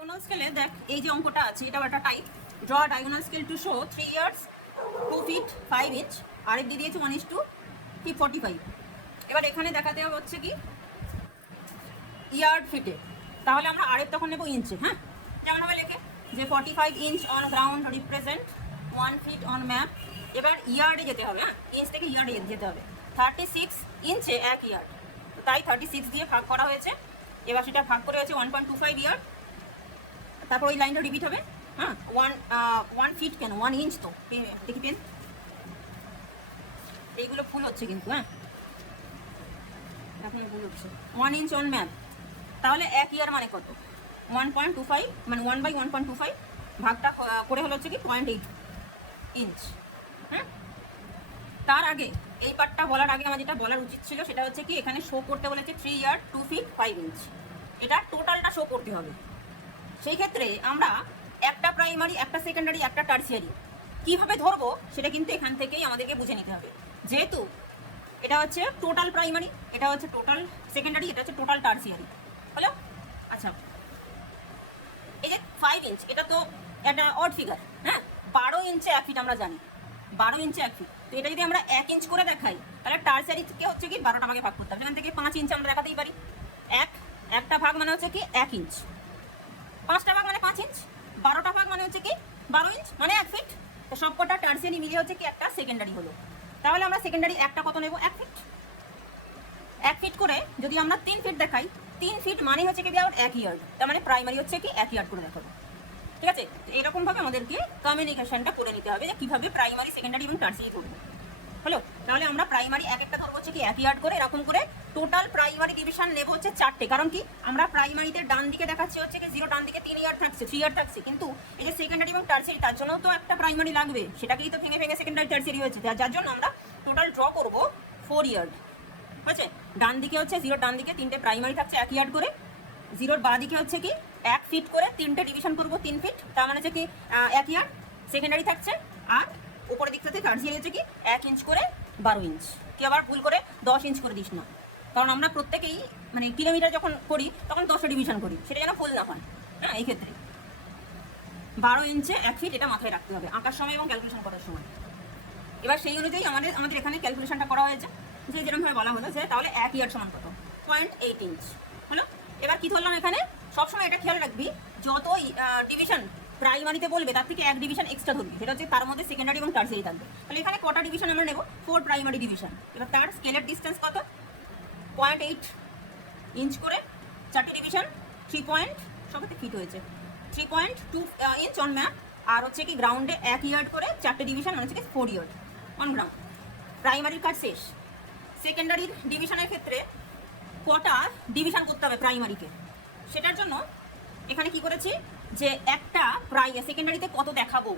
Diagonal স্কেলে দেখ এই যে অঙ্কটা আছে এটাও একটা type draw diagonal scale to show 3 years 2 feet 5 inch আর দিয়ে দিয়েছে 1:45। এবার এখানে দেখাতে হবে হচ্ছে কি ইয়ার্ড ফিটে, তাহলে আমরা আরেক তখন নেব ইঞ্চে। হ্যাঁ, যেমন হবে লেখে যে 45 inch on ground represent 1 feet on map. এবার ইয়ার্ডে যেতে হবে, হ্যাঁ ইঞ্চ থেকে ইয়ার্ডে যেতে হবে। 36 ইঞ্চে 1 ইয়ার্ড, তো তাই 36 দিয়ে ভাগ করা হয়েছে। এবার সেটা ভাগ করে হচ্ছে 1.25 ইয়ার্ড। তারপর ওই লাইনটা রিপিট হবে। হ্যাঁ, 1 ফিট কেন 1 ইঞ্চ, তো দেখি পেন এইগুলো ফুল হচ্ছে কিন্তু। হ্যাঁ, এখন ভুল হচ্ছে 1 ইঞ্চ অন ম্যাপ, তাহলে 1 ইয়ার মানে কত 1.25 মানে 1/1.25 ভাগটা করে হলো হচ্ছে কি 0.8 ইঞ্চ। হ্যাঁ, তার আগে এই পার্টটা বলার আগে আমার যেটা বলার উচিত ছিল সেটা হচ্ছে কি এখানে শো করতে বলেছে 3 ইয়ার্ড 2 ফিট 5 ইঞ্চ, এটা টোটালটা শো করতে হবে। সেই ক্ষেত্রে আমরা একটা প্রাইমারি একটা সেকেন্ডারি একটা টার্সিয়ারি কিভাবে ধরবো সেটা কিন্তু এখান থেকেই আমাদেরকে বুঝে নিতে হবে। যেহেতু এটা হচ্ছে টোটাল প্রাইমারি, এটা হচ্ছে টোটাল সেকেন্ডারি, এটা হচ্ছে টোটাল টার্সিয়ারি। হলো? আচ্ছা, এই যে 5 ইঞ্চ এটা তো একটা অড ফিগার। হ্যাঁ, 12 ইঞ্চে 1 ফিট আমরা জানি, 12 ইঞ্চে 1 ফিট। তো এটা যদি আমরা 1 ইঞ্চ করে দেখাই তাহলে টার্সিয়ারিকে হচ্ছে কি 12টা ভাগে ভাগ করতে হবে। সেখান থেকে 5 ইঞ্চ আমরা দেখাতেই পারি। একটা ভাগ মানে হচ্ছে কি 1 ইঞ্চ, 5টা ভাগ মানে 5 ইঞ্চ, 12টা ভাগ মানে হচ্ছে কি 12 ইঞ্চ মানে 1 ফিট। তো সবকটা টার্সিয়ারি মিলিয়ে হচ্ছে কি একটা সেকেন্ডারি হলো। তাহলে আমরা সেকেন্ডারি একটা কত নেব 1 ফিট। 1 ফিট করে যদি আমরা 3 ফিট দেখাই, 3 ফিট মানে হচ্ছে কি দেওয়ার 1 ইয়ার্ড, তার মানে প্রাইমারি হচ্ছে কি 1 ইয়ার্ড করে দেখাবো। ঠিক আছে, এরকম ভাবে আমাদেরকে কমিউনিকেশনটা করে নিতে হবে যে কিভাবে প্রাইমারি সেকেন্ডারি এবং টার্সিয়ারি ধরবো। হলো? তাহলে আমরা প্রাইমারি এক একটা ধরবো হচ্ছে কি 1 ইয়ার্ড করে, এরকম করে টোটাল প্রাইমারি ডিভিশন নেব হচ্ছে 4টে। কারণ কি আমরা প্রাইমারিতে ডান দিকে দেখাচ্ছি হচ্ছে কি 0, ডান দিকে 3 ইয়ার্ড থাকছে 3 ইয়ার্ড থাকছে, কিন্তু এই যে সেকেন্ডারি এবং টার্সিয়ারি তার জন্য তো একটা প্রাইমারি লাগবে, সেটাকেই তো ভেঙে ভেঙে সেকেন্ডারি টার্সিয়ারি হয়েছে, যার জন্য আমরা টোটাল ড্র করব 4 ইয়ার্ড। বুঝছে? ডান দিকে হচ্ছে 0, ডান দিকে 3টে প্রাইমারি থাকছে 1 ইয়ার্ড করে, 0 বাঁ দিকে হচ্ছে কি 1 ফিট করে 3টে ডিভিশন করব 3 ফিট, তার মানে হচ্ছে কি 1 ইয়ার্ড সেকেন্ডারি থাকছে। আর উপরের দিক থেকে টার্সিয়ারি হচ্ছে কি 1 ইঞ্চ করে 12 ইঞ্চ। কি আবার ভুল করে 10 ইঞ্চ করে দিস না, কারণ আমরা প্রত্যেকেই মানে কিলোমিটার যখন করি তখন 10টা ডিভিশন করি, সেটা যেন ভুল না হয়। হ্যাঁ, এই ক্ষেত্রে 12 ইঞ্চে 1 ফিট এটা মাথায় রাখতে হবে আঁকার সময় এবং ক্যালকুলেশন করার সময়। এবার সেই অনুযায়ী আমাদের এখানে ক্যালকুলেশনটা করা হয়েছে, যে যেরকমভাবে বলা হলো যে তাহলে 1 ইয়ার্ড সমান কত 0.8 ইঞ্চ। হলো? এবার কি ধরলাম এখানে, সবসময় এটা খেয়াল রাখবি যত ডিভিশন প্রাইমারিতে বলবে তার থেকে 1 ডিভিশন এক্সট্রা ধরবি, সেটা হচ্ছে তার মধ্যে সেকেন্ডারি এবং টার্সিয়ারি থাকবে। তাহলে এখানে কটা ডিভিশন আমরা নেব 4 প্রাইমারি ডিভিশন। এবার তার স্কেলের ডিস্টেন্স কত 0.8 ইঞ্চ করে 4টে ডিভিশন 3 সবতে ফিট হয়েছে 3.2 ইঞ্চ অন ম্যাপ। আর হচ্ছে কি গ্রাউন্ডে 1 ইয়ার্ড করে 4টে ডিভিশন মানে হচ্ছে কি 4 ইয়ার্ড অন গ্রাউন্ড। প্রাইমারির কাজ শেষ। সেকেন্ডারির ডিভিশনের ক্ষেত্রে কটা ডিভিশন করতে হবে প্রাইমারিকে, সেটার জন্য এখানে কি করেছি যে একটা সেকেন্ডারিতে কত দেখাবো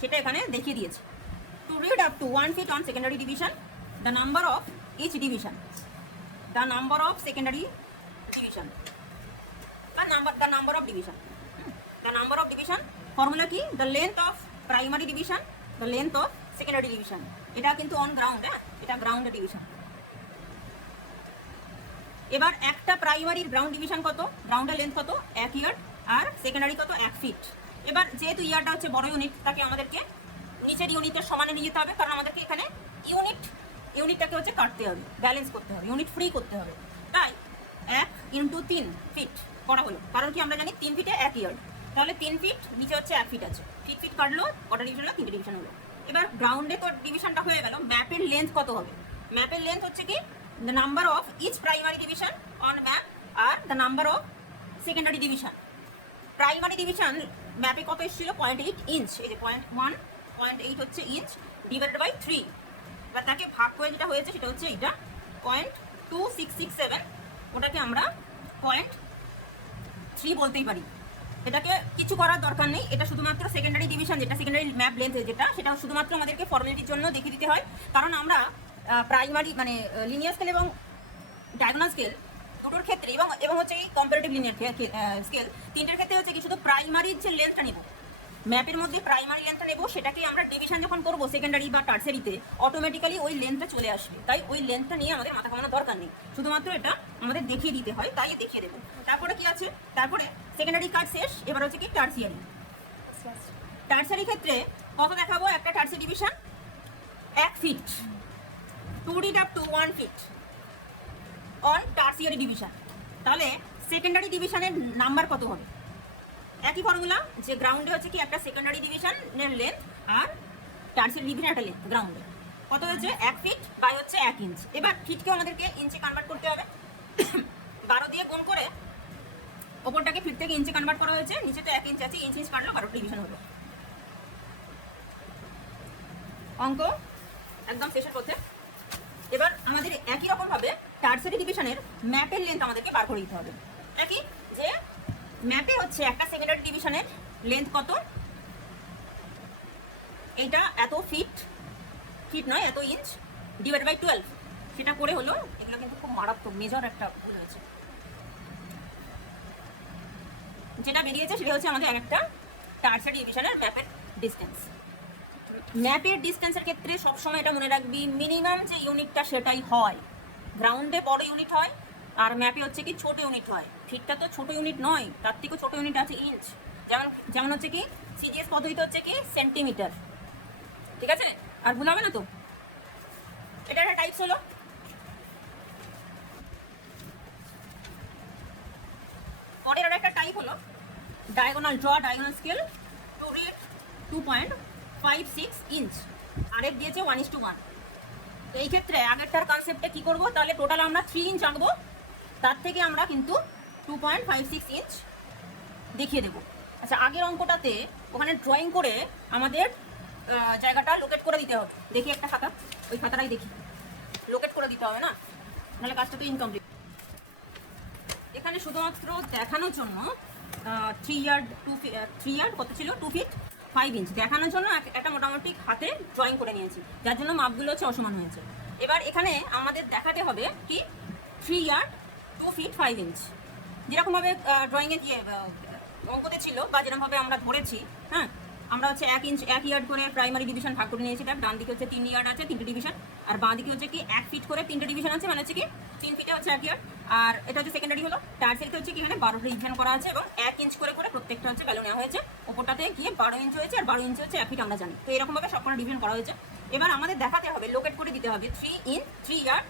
সেটা এখানে দেখিয়ে দিয়েছি। To read up to 1 feet on secondary division, the number of each division, the number of secondary division, the number of division, the number of division formula কি the length of primary division, the length of secondary division. এটা কিন্তু on ground, হ্যাঁ এটা ground division. এবার একটা প্রাইমারির ground division কত, গ্রাউন্ডের length কত 1 ইয়ার্ড, আর সেকেন্ডারি কত 1 ফিট। এবার যেহেতু ইয়ারটা হচ্ছে বড় ইউনিট, তাকে আমাদেরকে নিচের ইউনিটের সমানে নিয়ে যেতে হবে, কারণ আমাদেরকে এখানে ইউনিটটাকে হচ্ছে কাটতে হবে, ব্যালেন্স করতে হবে, ইউনিট ফ্রি করতে হবে। তাই 1 × 3 ফিট করা হলো, কারণ কি আমরা জানি 3 ফিটে 1 ইয়ার্ড, তাহলে 3 ফিট নিচে হচ্ছে 1 ফিট আছে, ফিট কাটলো, কটা ডিভিশন হলো 3টে ডিভিশন হলো। এবার গ্রাউন্ডে তো ডিভিশনটা হয়ে গেল, ম্যাপের লেন্থ কত হবে, ম্যাপের লেন্থ হচ্ছে কি the number of each primary division on map আর the number of secondary division। Primary division ম্যাপে কত এসেছিল 0.8 ইঞ্চ, এই যে 0.8 হচ্ছে ইঞ্চ ডিভাইডেড বাই 3। এবার তাকে ভাগ করে যেটা হয়েছে সেটা হচ্ছে এটা 0.2667, ওটাকে আমরা 0.3 বলতেই পারি। এটাকে কিছু করার দরকার নেই, এটা শুধুমাত্র সেকেন্ডারি ডিভিশন যেটা সেকেন্ডারি ম্যাপ লেন্থ যেটা, সেটা শুধুমাত্র আমাদেরকে ফর্মালিটির জন্য দেখিয়ে দিতে হয়। কারণ আমরা প্রাইমারি মানে লিনিয়ার স্কেল এবং ডায়াগোনাল স্কেল দুটোর ক্ষেত্রে এবং হচ্ছে এই কম্পারেটিভ লিনিয়ার স্কেল 3টের ক্ষেত্রে হচ্ছে কি শুধু প্রাইমারির যে লেন্থটা নেব, ম্যাপের মধ্যে প্রাইমারি লেন্থটা নেব, সেটাকে আমরা ডিভিশন যখন করবো সেকেন্ডারি বা টার্সারিতে, অটোমেটিক্যালি ওই লেন্থটা চলে আসবে। তাই ওই লেন্থটা নিয়ে আমাদের মাথা ঘামানোর দরকার নেই, শুধুমাত্র এটা আমাদের দেখিয়ে দিতে হয়, তাই দেখিয়ে দেবো। তারপরে কি আছে, তারপরে সেকেন্ডারি কাট শেষ, এবার হচ্ছে কি টার্সিয়ারি। টার্সারি ক্ষেত্রে কত দেখাবো, একটা tertiary division 1 feet, 2 read up to 1 feet on tertiary division. তাহলে সেকেন্ডারি ডিভিশনের নাম্বার কত হবে, একই ফর্মুলা, যে গ্রাউন্ডে হচ্ছে কি একটা সেকেন্ডারি ডিভিশনের লেন্থ আর টার্সিয়ারি ডিভিশনের একটা লেন্থ গ্রাউন্ডে কত হচ্ছে 1 ফিট বাই হচ্ছে 1 ইঞ্চ। এবার ফিটকে আমাদেরকে ইঞ্চে কনভার্ট করতে হবে, 12 দিয়ে গুণ করে ওপরটাকে ফিট থেকে ইঞ্চে কনভার্ট করা হয়েছে, নিচে তো 1 ইঞ্চ আছে, ইঞ্চ ইঞ্চ কাটলো 12 ডিভিশন হলো। অঙ্ক একদম শেষের পথে। এবার আমাদের একই রকম ভাবে টার্সারি ডিভিশনের ম্যাপের লেন্থ আমাদেরকে বার করে দিতে হবে। একই যে ম্যাপে হচ্ছে একটা সেকেন্ডারি ডিভিশনের লেন্থ কত, এইটা এত ফিট, ফিট নয় এত ইঞ্চ, ডিভাইড বাই 12, সেটা করে হলো, এগুলো কিন্তু খুব মারাত্মক মেজর একটা ভুল হয়েছে। যেটা বেরিয়েছে সেটা হচ্ছে আমাদের একটা টার্সারি ডিভিশনের ম্যাপের ডিস্টেন্স। ম্যাপের ডিস্টেন্সের ক্ষেত্রে সবসময় এটা মনে রাখবি, মিনিমাম যে ইউনিটটা সেটাই হয়, গ্রাউন্ডে বড় ইউনিট হয় আর ম্যাপে হচ্ছে কি ছোট ইউনিট হয়। ফিটটা তো ছোট ইউনিট নয়, তার থেকেও ছোট ইউনিট আছে ইঞ্চ, যেমন যেমন হচ্ছে কি সিজিএস পদ্ধতিতে হচ্ছে কি সেন্টিমিটার, ঠিক আছে, আর ভুল হবে না তো। এটা একটা টাইপস হলো। পরের আর একটা টাইপ হলো diagonal, draw diagonal scale to read 2.56 inch, আরেক দিয়েছে 1:1। এই ক্ষেত্রে আগেরটার কনসেপ্টে কি করব, তাহলে টোটাল আমরা 3 ইঞ্চ আঁকবো, তার থেকে আমরা কিন্তু 2.56 ইঞ্চ দেখিয়ে দেবো। আচ্ছা, আগের অঙ্কটাতে ওখানে ড্রয়িং করে আমাদের জায়গাটা লোকেট করে দিতে হবে। দেখি একটা খাতা, ওই খাতাটাই দেখি, লোকেট করে দিতে হবে না, নাহলে কাজটা তো ইনকমপ্লিট। এখানে শুধুমাত্র দেখানোর জন্য 3 ইয়ার্ড 3 ইয়ার্ড কত ছিল, 2 ফিট 5 ইঞ্চ দেখানোর জন্য একটা মোটামুটি হাতে ড্রয়িং করে নিয়েছি, যার জন্য মাপগুলো হচ্ছে অসমান হয়েছে। এবার এখানে আমাদের দেখাতে হবে কি 3 ইয়ার্ড 2 ফিট 5 ইঞ্চ, যেরকমভাবে ড্রয়িংয়ে গিয়ে অঙ্কতে ছিল বা যেরকমভাবে আমরা ধরেছি। হ্যাঁ, আমরা হচ্ছে 1 ইয়ার্ড করে প্রাইমারি ডিভিশন ভাগ করে নিয়েছি। ডান দিকে হচ্ছে 3 ইয়ার্ড আছে, 3টে ডিভিশন, আর বাঁ দিকে হচ্ছে কি 1 ফিট করে 3টে ডিভিশন আছে, মানে হচ্ছে কি 3 ফিটে হচ্ছে 1 ইয়ার্ড। আর এটা হচ্ছে সেকেন্ডারি হলো। টার্সারিতে হচ্ছে কি এখানে 12টা ডিভিশন করা আছে এবং 1 ইঞ্চ করে করে প্রত্যেকটা হচ্ছে ভ্যালু নেওয়া হয়েছে। ওপরটাতে গিয়ে 12 ইঞ্চ হয়েছে, আর 12 ইঞ্চ হচ্ছে 1 ফিট আমরা জানি। তো এরকমভাবে সবকটা ডিভিশন করা হয়েছে। এবার আমাদের দেখাতে হবে, লোকেট করে দিতে হবে 3 ইয়ার্ড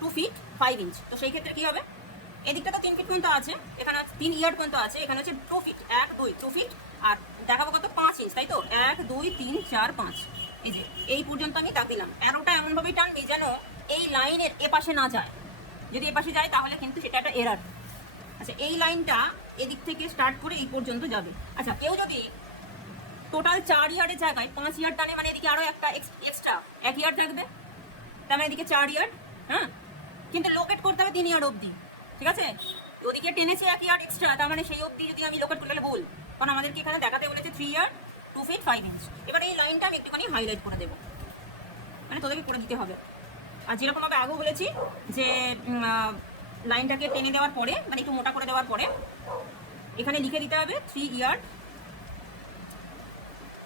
2 ফিট 5 ইঞ্চ। তো সেই ক্ষেত্রে কি হবে, এদিকটা তো 3 ফিট পর্যন্ত আছে, এখানে 3 ইয়ার্ড পর্যন্ত আছে, এখানে হচ্ছে 2 ফিট 1 2 2 ফিট, আর দেখাবো কত 5 ইঞ্চ, তাই তো 1 2 3 4 5। এই যে এই পর্যন্ত আমি দাগ দিলাম। অ্যারোটা এমনভাবেই টানবি যেন এই লাইনের এ পাশে না যায়, যদি এ পাশে যায় তাহলে কিন্তু সেটা একটা এরার। আচ্ছা, এই লাইনটা এদিক থেকে স্টার্ট করে এই পর্যন্ত যাবে। আচ্ছা, কেউ যদি টোটাল 4 ইয়ার্ডের জায়গায় 5 ইয়ার্ড টানে, মানে এদিকে আরও একটা এক্সট্রা 1 ইয়ার্ড থাকবে, তার মানে এদিকে 4 ইয়ার্ড। হ্যাঁ, কিন্তু লোকেট করতে হবে 3 ইয়ার্ড অবধি, ঠিক আছে। ওদিকে টেনেছে 1 ইয়ার্ড এক্সট্রা, তার মানে সেই অবধি যদি আমি লোকেট করে গেলে ভুল, কারণ আমাদেরকে এখানে দেখাতে বলেছে 3 ইয়ার্ড 2 ফিট 5 ইঞ্চ। এবার এই লাইনটা আমি একটুখানি হাইলাইট করে দেবো, মানে তোদেরকে করে দিতে হবে। আর যেরকমভাবে আগেও বলেছি যে লাইনটাকে টেনে দেওয়ার পরে, মানে একটু মোটা করে দেওয়ার পরে এখানে লিখে দিতে হবে 3 ইয়ার্ড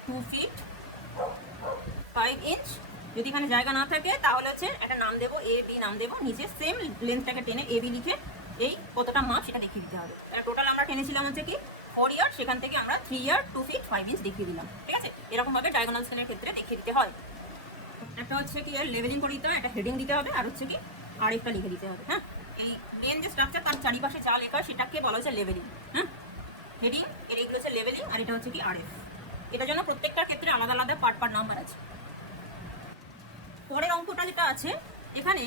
2 ফিট 5 ইঞ্চ। যদি এখানে জায়গা না থাকে তাহলে হচ্ছে একটা নাম দেবো, এ বি নাম দেবো, নিচে সেম লেন্থটাকে টেনে এ বি লিখে এই কতটা মাপ সেটা দেখিয়ে দিতে হবে। টোটাল আমরা টেনেছিলাম হচ্ছে কি 4 ইয়ার্ড, সেখান থেকে আমরা 3 ইয়ার্ড 2 ফিট 5 ইঞ্চ দেখিয়ে দিলাম, ঠিক আছে। এরকমভাবে ডায়াগোনাল স্কেলের ক্ষেত্রে দেখিয়ে দিতে হয়। একটা হচ্ছে কি লেভেলিং করে দিতে হবে, একটা হেডিং দিতে হবে, আর হচ্ছে কি আরেকটা লিখে দিতে হবে। হ্যাঁ, এই মেন যে স্ট্রাকচার তার চারিপাশে যা লেখা সেটাকে বলা হচ্ছে লেভেলিং। হ্যাঁ, হেডিং এর এইগুলো হচ্ছে লেভেলিং, আর এটা হচ্ছে কি আরএফ। এটার জন্য প্রত্যেকটার ক্ষেত্রে আলাদা আলাদা পার্ট পার্ট নাম্বার আছে। পরের অঙ্কটা যেটা আছে এখানে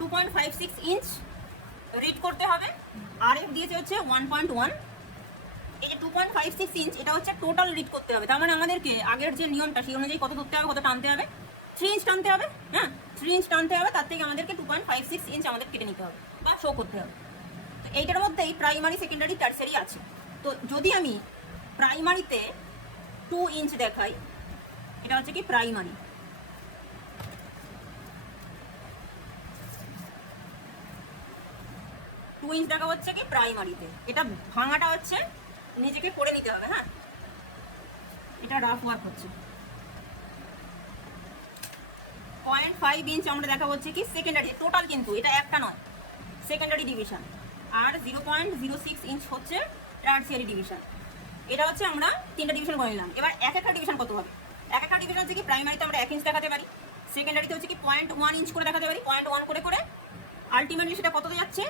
2.56 ইঞ্চ রিড করতে হবে, আরএফ দিয়েছে হচ্ছে 1.1। এই যে 2.56 ইঞ্চ এটা হচ্ছে টোটাল রিড করতে হবে, তার মানে আমাদেরকে আগের যে নিয়মটা সেই অনুযায়ী কত ধরতে হবে, কত টানতে হবে, 3 ইঞ্চ টানতে হবে। হ্যাঁ, 3 ইঞ্চ টানতে হবে, তার থেকে আমাদেরকে 2.56 ইঞ্চ আমাদের কেটে নিতে হবে বা শো করতে হবে। তো এইটার মধ্যেই প্রাইমারি সেকেন্ডারি টার্সারি আছে। তো যদি আমি প্রাইমারিতে 2 ইঞ্চ দেখাই, এটা হচ্ছে কি প্রাইমারি, ইঞ্চ দেখা হচ্ছে কি প্রাইমারিতে। এটা ভাঙাটা হচ্ছে নিজেকে করে নিতে হবে। হ্যাঁ, এটা রাফ ওয়ার্ক হচ্ছে। 0.5 ইঞ্চ আমরা দেখা হচ্ছে কি সেকেন্ডারি, টোটাল কিন্তু এটা একটা নয়, সেকেন্ডারি ডিভিশন। আর 0.06 ইঞ্চ হচ্ছে টার্সিয়ারি ডিভিশন। এটা হচ্ছে আমরা 3টা ডিভিশন করে নিলাম। এবার এক একটা ডিভিশন কত হবে? এক একটা ডিভিশন হচ্ছে কি প্রাইমারিতে আমরা 1 ইঞ্চ দেখাতে পারি, সেকেন্ডারিতে হচ্ছে কি 0.1 ইঞ্চ করে দেখাতে পারি, 0.1 করে করে আলটিমেটলি সেটা কততে যাচ্ছে?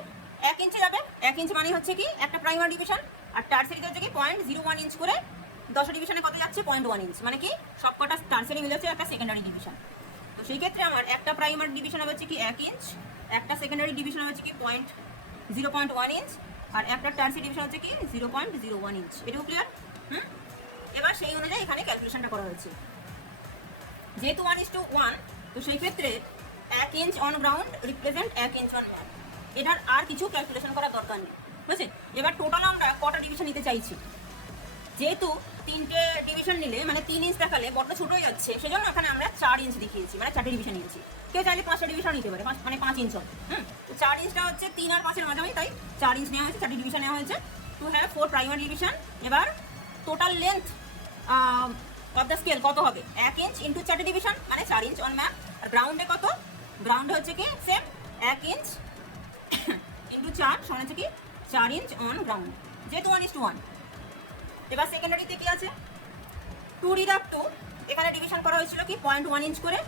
1 ইঞ্চে যাবে। 1 ইঞ্চ মানে হচ্ছে কি একটা প্রাইমারি ডিভিশন। আর টার্সিয়ারিতে হচ্ছে কি 0.01 ইঞ্চ করে 10 ডিভিশনে কত যাচ্ছে? 0.1 ইঞ্চ, মানে কি সবকটা টার্সিয়ারি মিলে হচ্ছে একটা সেকেন্ডারি ডিভিশন। তো সেই ক্ষেত্রে আমার একটা প্রাইমারি ডিভিশন হবে হচ্ছে কি 1 ইঞ্চ, একটা সেকেন্ডারি ডিভিশন হচ্ছে কি 0.1 ইঞ্চ, আর একটা টার্সিয়ারি ডিভিশন হচ্ছে কি 0.01 ইঞ্চ। এটুকু ক্লিয়ার? এবার সেই অনুযায়ী এখানে ক্যালকুলেশনটা করা হয়েছে। যেহেতু 1:1, তো সেই ক্ষেত্রে 1 inch on ground represent 1 inch on map. এটার আর কিছু ক্যালকুলেশন করার দরকার নেই, বুঝছেন? এবার টোটাল আমরা কটা ডিভিশন নিতে চাইছি? যেহেতু 3টে ডিভিশন নিলে মানে 3 ইঞ্চ দেখালে বড্ড ছোট হয়ে যাচ্ছে, সেজন্য এখানে আমরা 4 ইঞ্চ দেখিয়েছি, মানে 4টে ডিভিশন নিয়েছি। কেউ চাইলে 5টা ডিভিশন নিতে পারে, মানে 5 ইঞ্চ হবে। তো 4 ইঞ্চটা হচ্ছে 3 আর 5 এর মাঝামাঝি, তাই 4 ইঞ্চ নেওয়া হয়েছে, 4টি ডিভিশন নেওয়া হয়েছে টু হ্যাভ 4 প্রাইমারি ডিভিশন। এবার total length of the scale কত হবে? 1 ইঞ্চ ইন্টু 4টে ডিভিশন মানে 4 ইঞ্চ অন ম্যাপ। আর গ্রাউন্ডে কত? গ্রাউন্ডে হচ্ছে কি সেম 1 ইঞ্চ ইন্টু 4 সমান হচ্ছে কি 4 ইঞ্চ অন গ্রাউন্ড, যেহেতু 1:1। এবার সেকেন্ডারিতে কি আছে? 2:2 এখানে ডিভিশন করা হয়েছিল কি 0.1 ইঞ্চ করে,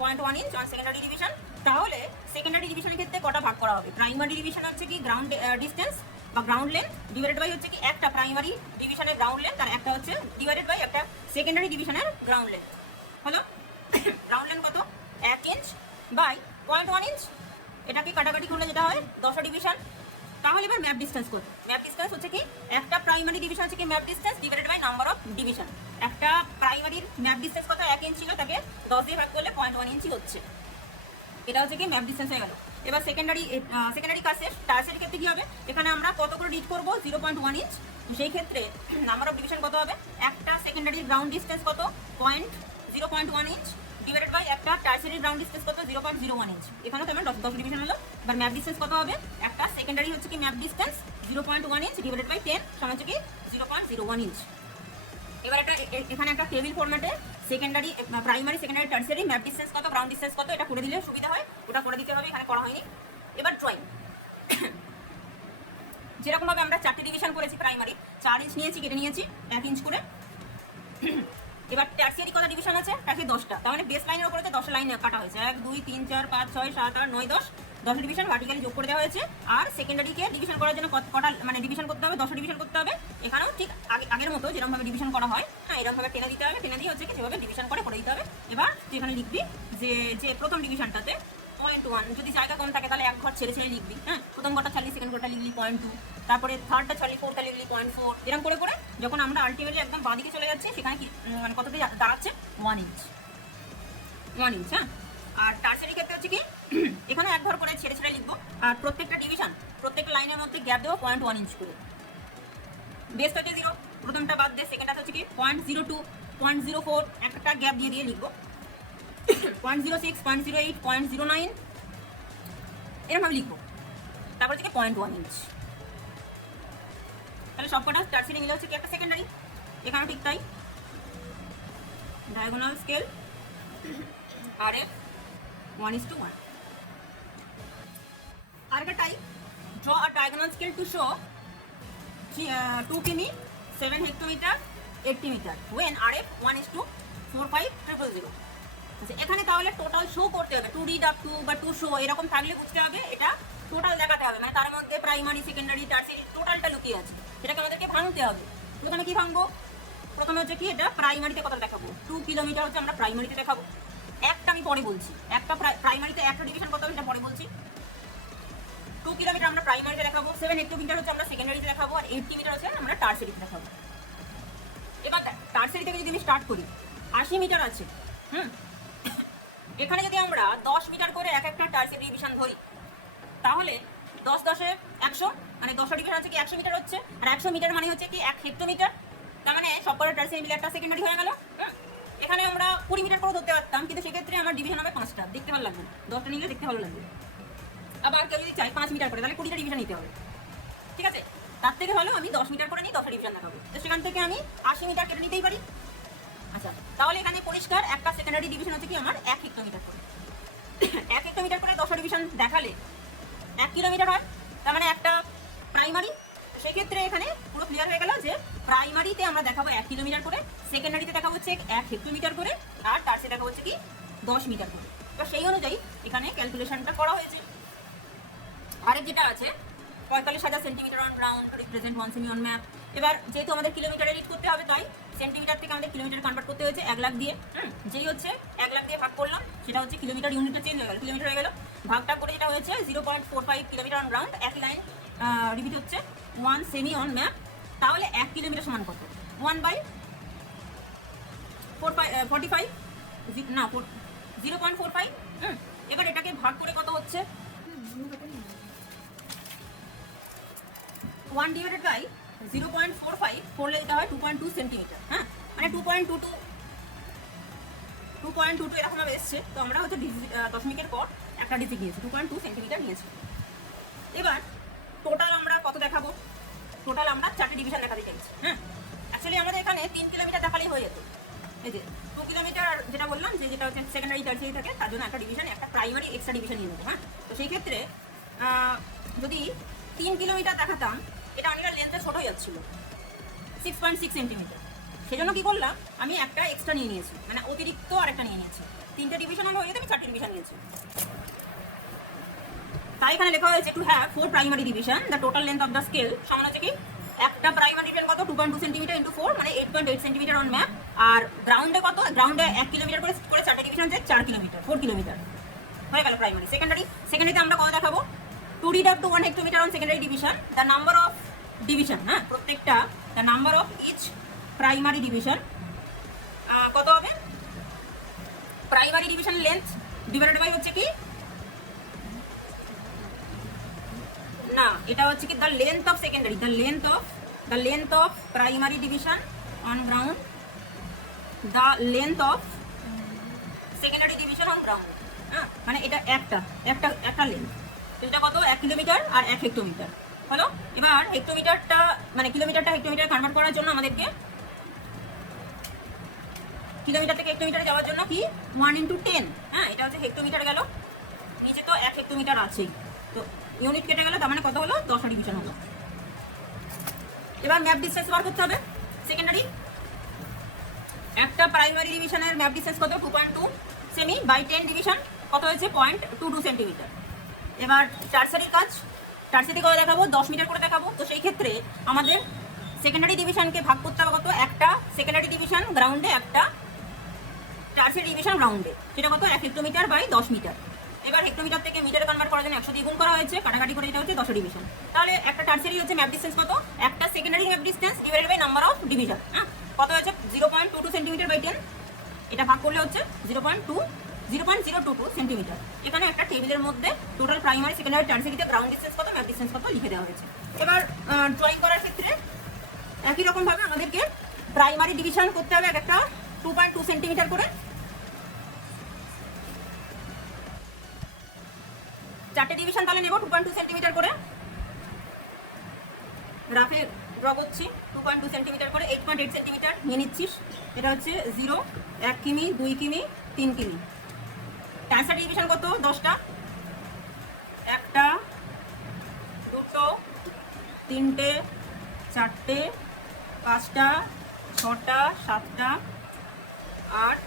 0.1 ইঞ্চ অন সেকেন্ডারি ডিভিশন। তাহলে সেকেন্ডারি ডিভিশনের ক্ষেত্রে কটা ভাগ করা হবে? প্রাইমারি ডিভিশন হচ্ছে কি গ্রাউন্ড ডিস্টেন্স বা গ্রাউন্ড লেন্থ ডিভাইডেড বাই হচ্ছে কি একটা প্রাইমারি ডিভিশনের গ্রাউন্ড লেন্থ, আর একটা হচ্ছে ডিভাইডেড বাই একটা সেকেন্ডারি ডিভিশনের গ্রাউন্ড লেন্থ। হলো গ্রাউন্ড লেন্থ কত? 1 ইঞ্চ বাই 0.1 ইঞ্চ। এটা কি কাটাকাটি করলে যেটা হয় 10টা ডিভিশন। তাহলে এবার ম্যাপ ডিসটেন্স কত? ম্যাপ ডিসটেন্স হচ্ছে কি একটা প্রাইমারি ডিভিশন হচ্ছে কি map distance divided by number of division. একটা প্রাইমারির ম্যাপ ডিসটেন্স কত? 1 ইঞ্চ ছিল, তাকে 10 দিয়ে ভাগ করলে 0.1 ইঞ্চি হচ্ছে। এটা হচ্ছে কি ম্যাপ ডিসটেন্স হয়ে গেল। এবার সেকেন্ডারি কাছে টার্সিয়ারি ক্ষেত্রে কি হবে? এখানে আমরা কত করে রিড করব? 0.1 ইঞ্চ। তো সেই ক্ষেত্রে নাম্বার অফ ডিভিশন কত হবে? একটা সেকেন্ডারির গ্রাউন্ড ডিসটেন্স কত? 0.1 ইঞ্চ ডিভাইডেড বাই একটা টার্সিয়ারি গ্রাউন্ড ডিসটেন্স কত? 0.01 ইঞ্চ। এখানে তো আমার 10 ডিভিশন হলো। এবার ম্যাপ ডিসটেন্স কত হবে? একটা সেকেন্ডারি হচ্ছে কি map distance 0.1 inch divided by 10 সমান হচ্ছে কি 0.01 ইঞ্চ। এবার এখানে একটা টেবিল ফরম্যাটে secondary primary secondary tertiary map distance কত, গ্রাউন্ড ডিসটেন্স কত, এটা করে দিলে সুবিধা হয়, ওটা করে দিতে হবে, এখানে করা হয়নি। এবার ড্রয়িং যেরকমভাবে আমরা 4টে ডিভিশন করেছি, প্রাইমারি 4 ইঞ্চ নিয়েছি, কেটে নিয়েছি 1 ইঞ্চ করে। এবার টার্সিয়ারি কত ডিভিশন আছে? টার্সিয়ারি 10টা, তার মানে বেস লাইনের উপরে 10 লাইন কাটা হয়েছে, 1 2 3 4 5 6 7 8 9 10 ডিভিশন ভার্টিক্যালি যোগ করে দেওয়া হয়েছে। আর সেকেন্ডারিকে ডিভিশন করার জন্য কটা মানে ডিভিশন করতে হবে? 10 ডিভিশন করতে হবে। এখানেও ঠিক আগের মতো যেরকমভাবে ডিভিশন করা হয়, হ্যাঁ এরকমভাবে টেনে দিতে হবে, টেনে দিয়ে হচ্ছে কি যেভাবে ডিভিশন করে দিতে হবে। এবার তুই এখানে লিখবি যে প্রথম ডিভিশনটাতে 0.1, যদি জায়গা কম থাকে তাহলে এক ঘর ছেড়ে ছেড়ে লিখবি, হ্যাঁ প্রথম ঘরটা ছাড়লি, সেকেন্ড ঘরটা লিখলি 0.2, তারপরে থার্ডটা ছাড়লি, ফোর্থটা লিখলি 0.4, এরকম করে করে যখন আমরা আলটিমেটলি একদম বাঁদিকে চলে যাচ্ছি সেখানে কি মানে কততে দাঁড়াচ্ছে? 1 ইঞ্চ। হ্যাঁ। আর টার্সিয়ারি ক্ষেত্রে হচ্ছে কি এখানে এক ঘর করে ছেড়ে ছেড়ে লিখবো, আর প্রত্যেকটা ডিভিশন প্রত্যেকটা লাইনের মধ্যে গ্যাপ দেবো 0.1 ইঞ্চ করে। বেস হচ্ছে 0, প্রথমটা বাদ দিয়ে সেকেন্ডটা হচ্ছে কি 0.02, 0.04 একটা গ্যাপ দিয়ে দিয়ে লিখবো, 0.06, 0.08, 0.09 এরকমভাবে লিখবো। তারপর হচ্ছে 0.1 ইঞ্চ। তাহলে সবকটা টার্সিয়ারি মিলে হচ্ছে কি একটা সেকেন্ডারি। এখানেও ঠিক তাই, ডায়াগোনাল স্কেল RF 1:1। আরেকটা type, draw a diagonal scale to show 2 কিমি 7 হেক্টোমিটার 80 মিটার when RF 1:45000। আচ্ছা এখানে তাহলে টোটাল শো করতে হবে, 2D বা 2 শো এরকম থাকলে বুঝতে হবে এটা টোটাল দেখাতে হবে, মানে তার মধ্যে প্রাইমারি সেকেন্ডারি টার্সিয়ারি টোটালটা লুকিয়ে আছে, সেটাকে আমাদেরকে ভাঙতে হবে। প্রথমে কি ভাঙবো? প্রথমে হচ্ছে কি এটা প্রাইমারিতে কত দেখাবো? 2 কিলোমিটার হচ্ছে আমরা প্রাইমারিতে দেখাবো। একটা আমি পরে বলছি, একটা প্রাইমারিতে একটা ডিভিশন কত হবে সেটা পরে বলছি। 2 কিলোমিটার আমরা প্রাইমারিতে দেখাবো, 7 হেক্টোমিটার হচ্ছে আমরা সেকেন্ডারিতে দেখাবো, আর 80 মিটার হচ্ছে আমরা টার্সিয়ারিতে দেখাবো। এবার টার্সিয়ারি থেকে যদি আমি স্টার্ট করি, 80 মিটার আছে, এখানে যদি আমরা 10 মিটার করে এক একটা টার্সিয়ারি ডিভিশন ধরি, তাহলে 10 10 100, মানে 10 ডিভিশন হচ্ছে কি 100 মিটার হচ্ছে, আর 100 মিটার মানে হচ্ছে কি 1 হেক্টোমিটার, তার মানে সবকটা টার্সিয়ারি মিলে একটা সেকেন্ডারি হয়ে গেল। এখানে আমরা 20 মিটার করে ধরতে পারতাম, কিন্তু সেক্ষেত্রে আমার ডিভিশন হবে 5টা, দেখতে ভালো লাগবে, 10টা নিলে দেখতে ভালো লাগবে। আবার কেউ যদি চাই 5 মিটার করে, তাহলে 20টা ডিভিশন নিতে হবে, ঠিক আছে? তার থেকে ভালো আমি 10 মিটার করে নিই, 10টা ডিভিশন দেখাবো। তো সেখান থেকে আমি 80 মিটার কেটে নিতেই পারি, আচ্ছা, তাহলে এখানে পরিষ্কার একটা সেকেন্ডারি ডিভিশন হচ্ছে কি আমার 1 হেক্টোমিটার করে। 1 হেক্টোমিটার করে 10টা ডিভিশন দেখালে 1 কিলোমিটার হয়, তার মানে একটা প্রাইমারি। সেক্ষেত্রে এখানে পুরো ক্লিয়ার হয়ে গেল যে প্রাইমারিতে আমরা দেখাবো 1 কিলোমিটার করে, সেকেন্ডারিতে দেখাবো হচ্ছে 1 হেক্টোমিটার করে, আর টার্সে দেখাবো হচ্ছে কি 10 মিটার করে। তো সেই অনুযায়ী এখানে ক্যালকুলেশনটা করা হয়েছে। আরেক যেটা আছে 45,000 centimetre on ground represent 1 semi on map. এবার যেহেতু আমাদের কিলোমিটারে রিড করতে হবে, তাই সেন্টিমিটার থেকে আমাদের কিলোমিটার কনভার্ট করতে হয়েছে 1 লাখ দিয়ে। যেই হচ্ছে 1 লাখ দিয়ে ভাগ করলাম, সেটা হচ্ছে কিলোমিটার, ইউনিটটা চেঞ্জ হয়ে গেল, কিলোমিটার হয়ে গেল। ভাগটা করে যেটা হয়েছে 0.45 কিলোমিটার অন গ্রাউন্ড, একই লাইন রিপিট হচ্ছে 1 সেমি অন ম্যাপ। তাহলে 1 কিলোমিটার সমান কত? 1/45 না 0.45। এবার এটাকে ভাগ করে কত হচ্ছে? 1 ডিভাইডেড বাই 0.45 করলে এটা হয় 2.2 সেন্টিমিটার। হ্যাঁ, মানে 2.22 এরকম ভাবে এসছে। তো আমরা হচ্ছে দশমিকের পর একটা ডিজিট নিয়েছি, 2.2 সেন্টিমিটার নিয়েছি। এবার টোটাল আমরা কত দেখাবো? টোটাল আমরা 4টে ডিভিশন দেখাতে চাইছি। হ্যাঁ, অ্যাকচুয়ালি আমাদের এখানে 3 কিলোমিটার দেখালেই হয়ে যেত। এই যে 2 কিলোমিটার যেটা বললাম, যে যেটা হচ্ছে সেকেন্ডারি টার্সিয়ারি থাকে, তার জন্য একটা ডিভিশন, একটা প্রাইমারি এক্সট্রা ডিভিশন নিয়ে নেবো। হ্যাঁ, তো সেই ক্ষেত্রে যদি 3 কিলোমিটার দেখাতাম, এটা অনেকটা লেন্থে ছোট হয়ে যাচ্ছিল, 6.6 সেন্টিমিটার। সেজন্য কি করলাম, আমি একটা এক্সট্রা নিয়ে নিয়েছি, মানে অতিরিক্ত আরেকটা নিয়ে নিয়েছি। 3টে ডিভিশন হলে হয়ে যেত, আমি 4টে ডিভিশন নিয়েছি। তাই এখানে লেখা হয়েছে to have 4 primary division, the total length of the scale সমান হচ্ছে কি একটা প্রাইমারি ডিভিশন কত 2.2 সেন্টিমিটার ইন্টু 4, মানে 8.8 সেন্টিমিটার অন ম্যাপ। আর গ্রাউন্ডে কত? গ্রাউন্ডে 1 কিলোমিটার করে 4টে ডিভিশন হচ্ছে 4 কিলোমিটার, 4 কিলোমিটার হয়ে গেল প্রাইমারি। সেকেন্ডারিতে আমরা কত দেখাবো? To read up to 1 hectometre on secondary division, the number of division, হ্যাঁ প্রত্যেকটা, the number of each primary division কত হবে? Primary division length divided by হচ্ছে কি, না এটা হচ্ছে কি the length of secondary, the length of primary division on ground, the length of secondary division on ground. হ্যাঁ, মানে এটা একটা লেন্থ। এটা কত? 1 কিলোমিটার আর 1 হেক্টোমিটার হলো। এবার হেক্টোমিটারটা মানে কিলোমিটারটা হেক্টোমিটার কনভার্ট করার জন্য আমাদেরকে কিলোমিটার থেকে হেক্টোমিটারে যাওয়ার জন্য কি 1 × 10। হ্যাঁ, এটা হচ্ছে হেক্টোমিটার গেল, নিচে তো 1 হেক্টোমিটার আছেই, তো ইউনিট কেটে গেল, তার মানে কত হলো? 10টা ডিভিশন হলো। এবার ম্যাপ ডিসটেন্স বার করতে হবে। সেকেন্ডারি একটা প্রাইমারি ডিভিশনের ম্যাপ ডিসটেন্স কত? 2.2 সেমি বাই 10 ডিভিশন কত হয়েছে? 0.22 সেন্টিমিটার। এবার টার্সারির কাজ, টার্সারি করে দেখাবো 10 মিটার করে দেখাবো। তো সেই ক্ষেত্রে আমাদের সেকেন্ডারি ডিভিশনকে ভাগ করতে হবে কত? একটা সেকেন্ডারি ডিভিশন গ্রাউন্ডে, একটা টার্সারি ডিভিশন গ্রাউন্ডে, সেটা কত? 1 হেক্টোমিটার বাই 10 মিটার। এবার হেক্টোমিটার থেকে মিটারে কনভার্ট করার জন্য 100 দিয়ে গুণ করা হয়েছে, কাটাকাটি করে এটা হচ্ছে 10 ডিভিশন। তাহলে একটা টার্সারি হচ্ছে ম্যাপ ডিসটেন্স কত? একটা secondary map distance divided by number of division. হ্যাঁ, কত হয়েছে? 0.22 সেন্টিমিটার বাই 10। এটা ভাগ করলে হচ্ছে 0.022 সেন্টিমিটার। এখানে একটা টেবিলের মধ্যে টোটাল প্রাইমারি সেকেন্ডারি টার্সারিতে গ্রাউন্ড ডিসটেন্স কত, ম্যাপ ডিসটেন্স কত লিখে দেওয়া হয়েছে। এবার ড্রয়িং করার ক্ষেত্রে একই রকমভাবে আমাদেরকে প্রাইমারি ডিভিশন করতে হবে একটা 2.2 সেন্টিমিটার করে। 4টে ডিভিশন তাহলে নেব 2.2 সেন্টিমিটার করে। রাফে ড্র করছি 2.2 সেন্টিমিটার করে, 8.8 সেন্টিমিটার নিয়ে নিচ্ছিস। এটা হচ্ছে 0, 1 কিমি, 2 কিমি, 3 কিমি। টার্সারি ডিভিশন কত? 10টা, 1টা, 2টো, 3টে, 4টে, 5টা, 6টা, 7টা, 8,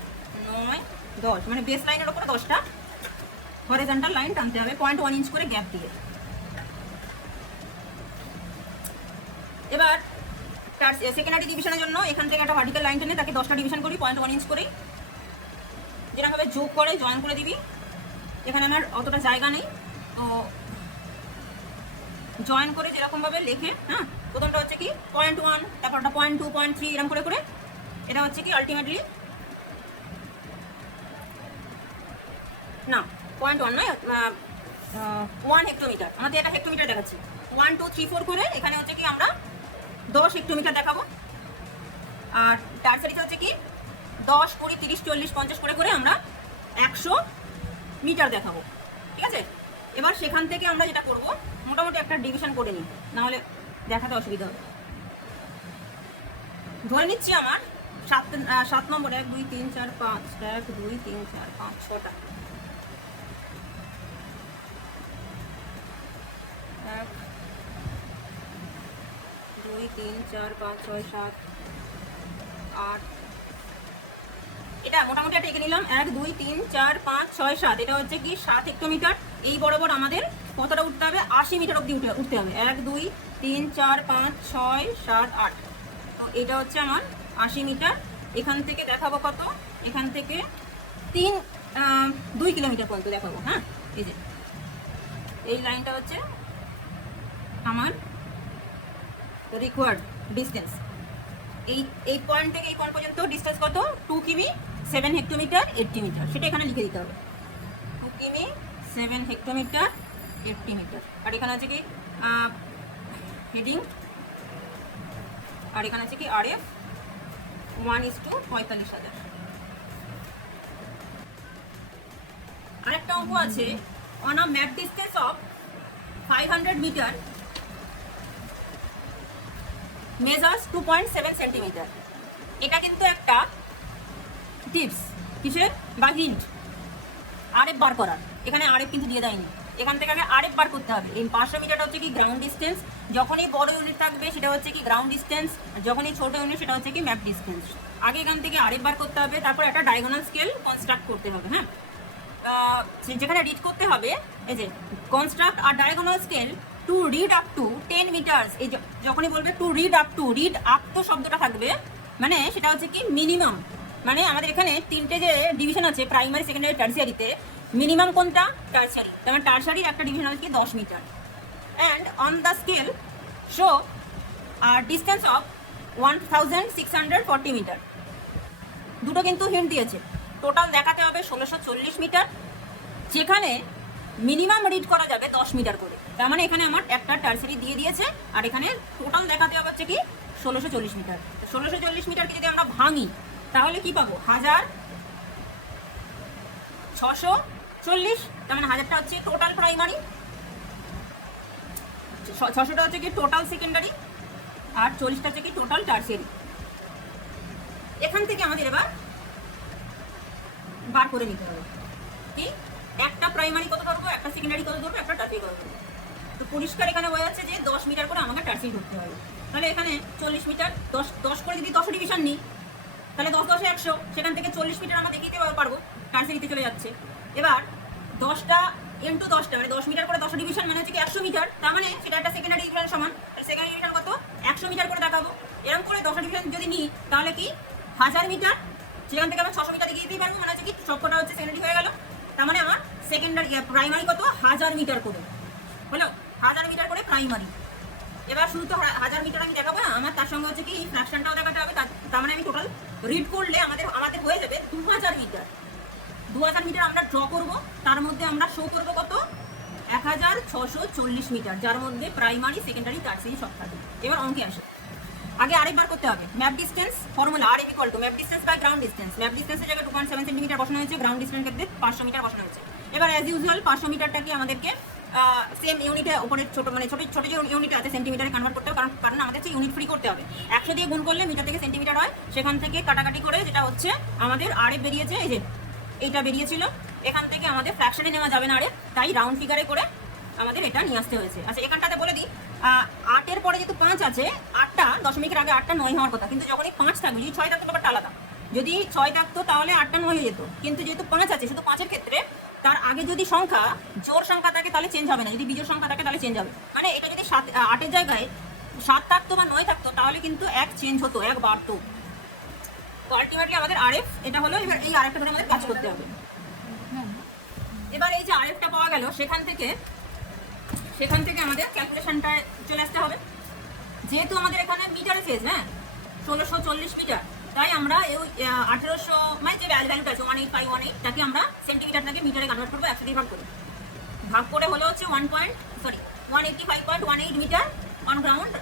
9, 10, মানে বেস লাইনের ওপরে 10টা হরিজন্টাল লাইন টানতে হবে 0.1 ইঞ্চ করে গ্যাপ দিয়ে। এবার সেকেন্ডারি ডিভিশনের জন্য এখান থেকে একটা ভার্টিক্যাল লাইন টেনে তাকে 10টা ডিভিশন করি 0.1 ইঞ্চ করেই, যেরকমভাবে যোগ করে জয়েন করে দিবি। এখানে আমার অতটা জায়গা নেই, তো জয়েন করে যেরকমভাবে লেখে, হ্যাঁ প্রথমটা হচ্ছে কি 0.1, তারপরটা 0.2, 0.3 এরকম করে করে এটা হচ্ছে কি আলটিমেটলি না 0.1 নয়, 1 হেক্টোমিটার। আমাদের এটা হেক্টোমিটার দেখাচ্ছি। 1, 2, 3, 4 করে এখানে হচ্ছে কি আমরা 10 হেক্টোমিটার দেখাবো। আর টার্সারিতে হচ্ছে কি 10, 20, 30, 40, 50 করে করে আমরা 100 মিটার দেখাবো। ঠিক আছে, এবার সেখান থেকে আমরা যেটা করব, মোটামুটি একটা ডিভিশন করে নিই, নাহলে দেখাতে অসুবিধা হবে। ধরে নিচ্ছি আমার সাত নম্বর 1 2 3 4 5 1 2 3 4 5 6টা 1 2 3 4 5 6 7 8 এটা মোটামুটি একটা এঁকে নিলাম 1 2 3 4 5 6 7 এটা হচ্ছে কি 7 হেক্টোমিটার। এই বরাবর আমাদের কতটা উঠতে হবে 80 মিটার অবধি উঠতে হবে 1 2 3 4 5 6 7 8। তো এটা হচ্ছে আমার 80 মিটার। এখান থেকে দেখাবো কত, এখান থেকে 2 কিলোমিটার পর্যন্ত দেখাবো। হ্যাঁ এই যে এই লাইনটা হচ্ছে আমার রিকোয়ার্ড ডিস্টেন্স। এই পয়েন্ট থেকে এই পয়েন্ট পর্যন্ত ডিস্টেন্স কত 2 কিমি 7 হেক্টোমিটার 80 মিটার, সেটা এখানে লিখে দিতে হবে 2 কিমি 7 হেক্টোমিটার 80 মিটার। আর এখানে আছে কি হেডিং, আর এখানে আছে কি RF 1:45,000। আরেকটা অঙ্ক আছে on a map distance of 500 metre measures 2.7 centimetre. এটা কিন্তু একটা টিপস কিসের বা হিন্ট RF বার করার। এখানে RF কিন্তু দিয়ে দেয়নি, এখান থেকে আগে RF বার করতে হবে। এই 500 মিটারটা হচ্ছে কি গ্রাউন্ড ডিস্টেন্স, যখনই বড় ইউনিট থাকবে সেটা হচ্ছে কি গ্রাউন্ড ডিস্টেন্স, যখনই ছোট ইউনিট সেটা হচ্ছে কি ম্যাপ ডিস্টেন্স। আগে এখান থেকে RF বার করতে হবে, তারপর একটা ডায়াগোনাল স্কেল কনস্ট্রাক্ট করতে হবে। হ্যাঁ যেখানে রিড করতে হবে এই যে কনস্ট্রাক্ট আর diagonal scale to read up to 10 metres. এই যখনই বলবে টু রিড আপ টু শব্দটা থাকবে মানে সেটা হচ্ছে কি মিনিমাম। মানে আমাদের এখানে তিনটে যে ডিভিশন আছে প্রাইমারি সেকেন্ডারি টারসিয়ারিতে, মিনিমাম কোনটা টারসিয়ারি, তার মানে টারসিয়ারির একটা ডিভিশন আছে কি 10 metre. And on the scale show আর ডিস্টেন্স অফ 1640 মিটার। দুটো কিন্তু হিন্ট দিয়েছে, টোটাল দেখাতে হবে 1640 মিটার, যেখানে মিনিমাম রিড করা যাবে 10 মিটার করে। তার মানে এখানে আমার একটা টারসিয়ারি দিয়ে দিয়েছে, আর এখানে টোটাল দেখাতে হবে হচ্ছে কি 1640 মিটার। 1640 মিটারকে যদি আমরা ভাঙি তাহলে কি পাবো 1640, তার মানে 1000টা হচ্ছে টোটাল প্রাইমারি, 600টা হচ্ছে কি টোটাল সেকেন্ডারি, আর 40টা হচ্ছে কি টোটাল টারসিয়ারি। এখান থেকে আমাদের এবার বার করে নিতে হবে কি একটা প্রাইমারি কত ধরবো, একটা সেকেন্ডারি কত ধরবো, একটা টারসিয়ারি কত ধরবো। তো পরিষ্কার এখানে বোঝা যাচ্ছে যে 10 মিটার করে আমাকে টারসিয়ারি ধরতে হবে। তাহলে এখানে 40 মিটার 10 করে যদি 10 ডিভিশন নিই তাহলে 10 10 100, সেখান থেকে 40 মিটার আমরা দেখিয়ে দিতে পারবো টারসিয়ারিতে চলে যাচ্ছে। এবার 10টা ইন্টু 10টা মানে 10 মিটার করে 10 ডিভিশন মানে হচ্ছে কি 100 মিটার, তার মানে সেটা একটা সেকেন্ডারি ডিভিশন সমান। সেকেন্ডারি ডিভিশন কত 100 মিটার করে দেখাবো। এরকম করে 10 ডিভিশন যদি নিই তাহলে কি 1000 মিটার, সেখান থেকে আমরা 600 মিটার দেখিয়ে দিতে পারবো, মানে হচ্ছে কি সবকটা হচ্ছে সেকেন্ডারি হয়ে গেল। তার মানে আমার সেকেন্ডারি প্রাইমারি কত 1000 মিটার করে হলো, 1000 মিটার করে প্রাইমারি। এবার শুধু তো 1000 মিটার আমি দেখাবো না, আমার তার সঙ্গে হচ্ছে কি ফ্র্যাকশনটাও দেখাতে হবে। তার মানে আমি টোটাল রিড করলে আমাদের হয়ে যাবে 2000 মিটার। 2000 মিটার আমরা ড্র করবো, তার মধ্যে আমরা শো করবো কত 1640 মিটার, যার মধ্যে প্রাইমারি সেকেন্ডারি টারসিয়ারি সব থাকবে। এবার অঙ্কে আসে, আগে আরেকবার করতে হবে map distance formula RF equal to map distance by ground distance. Map ডিস্টেন্সের জায়গায় 2.7 সেন্টিমিটার বসানো হয়েছে, গ্রাউন্ড ডিস্টেন্স ক্ষেত্রে 500 মিটার বসানো হয়েছে। এবার অ্যাজ ইউজুয়াল 500 মিটারটাকে আমাদেরকে সেম ইউনিটে ওপরে ছোট মানে ছোট ছোট যে ইউনিট আছে সেন্টিমিটারে কনভার্ট করতে হবে, কারণ আমাদের হচ্ছে ইউনিট ফ্রি করতে হবে। 100 দিয়ে গুণ করলে মিটার থেকে সেন্টিমিটার হয়, সেখান থেকে কাটাকাটি করে যেটা হচ্ছে আমাদের RF বেরিয়েছে, এই যে এইটা বেরিয়েছিল, এখান থেকে আমাদের ফ্র্যাকশনে নেওয়া যাবে না RF, তাই রাউন্ড ফিগারে করে আমাদের এটা নিয়ে আসতে হয়েছে। আচ্ছা এখানটাতে বলে দিই 8-এর পরে যেহেতু 5 আছে, 8টা দশমিকের আগে 8টা 9 হওয়ার কথা, কিন্তু যখনই 5 থাকবে, যদি 6 থাকতো ব্যাপারটা আলাদা, যদি 6 থাকতো তাহলে 8টা 9 হয়ে যেত, কিন্তু যেহেতু 5 আছে শুধু 5-এর ক্ষেত্রে তার আগে যদি সংখ্যা জোড় সংখ্যা থাকে তাহলে চেঞ্জ হবে না, যদি বিজোড় সংখ্যা থাকে তাহলে চেঞ্জ হবে। মানে এটা যদি 8-এর জায়গায় 7 থাকতো বা 9 থাকতো তাহলে কিন্তু 1 চেঞ্জ হতো, 1 বাড়তো। তো আলটিমেটলি আমাদের RF এটা হলো। এবার এই RFটা ধরে আমাদের কাজ করতে হবে। এবার এই যে RFটা পাওয়া গেল, সেখান থেকে আমাদের ক্যালকুলেশনটা চলে আসতে হবে। যেহেতু আমাদের এখানে মিটারে শেষ, হ্যাঁ 1640 মিটার, তাই আমরা এই 1800 মানে যে ভ্যালুটা আছে 18518 তাকে আমরা সেন্টিমিটারটাকে মিটারে কনভার্ট করবো, 100 দিয়ে ভাগ করে হলো হচ্ছে 185.18 মিটার অন গ্রাউন্ড,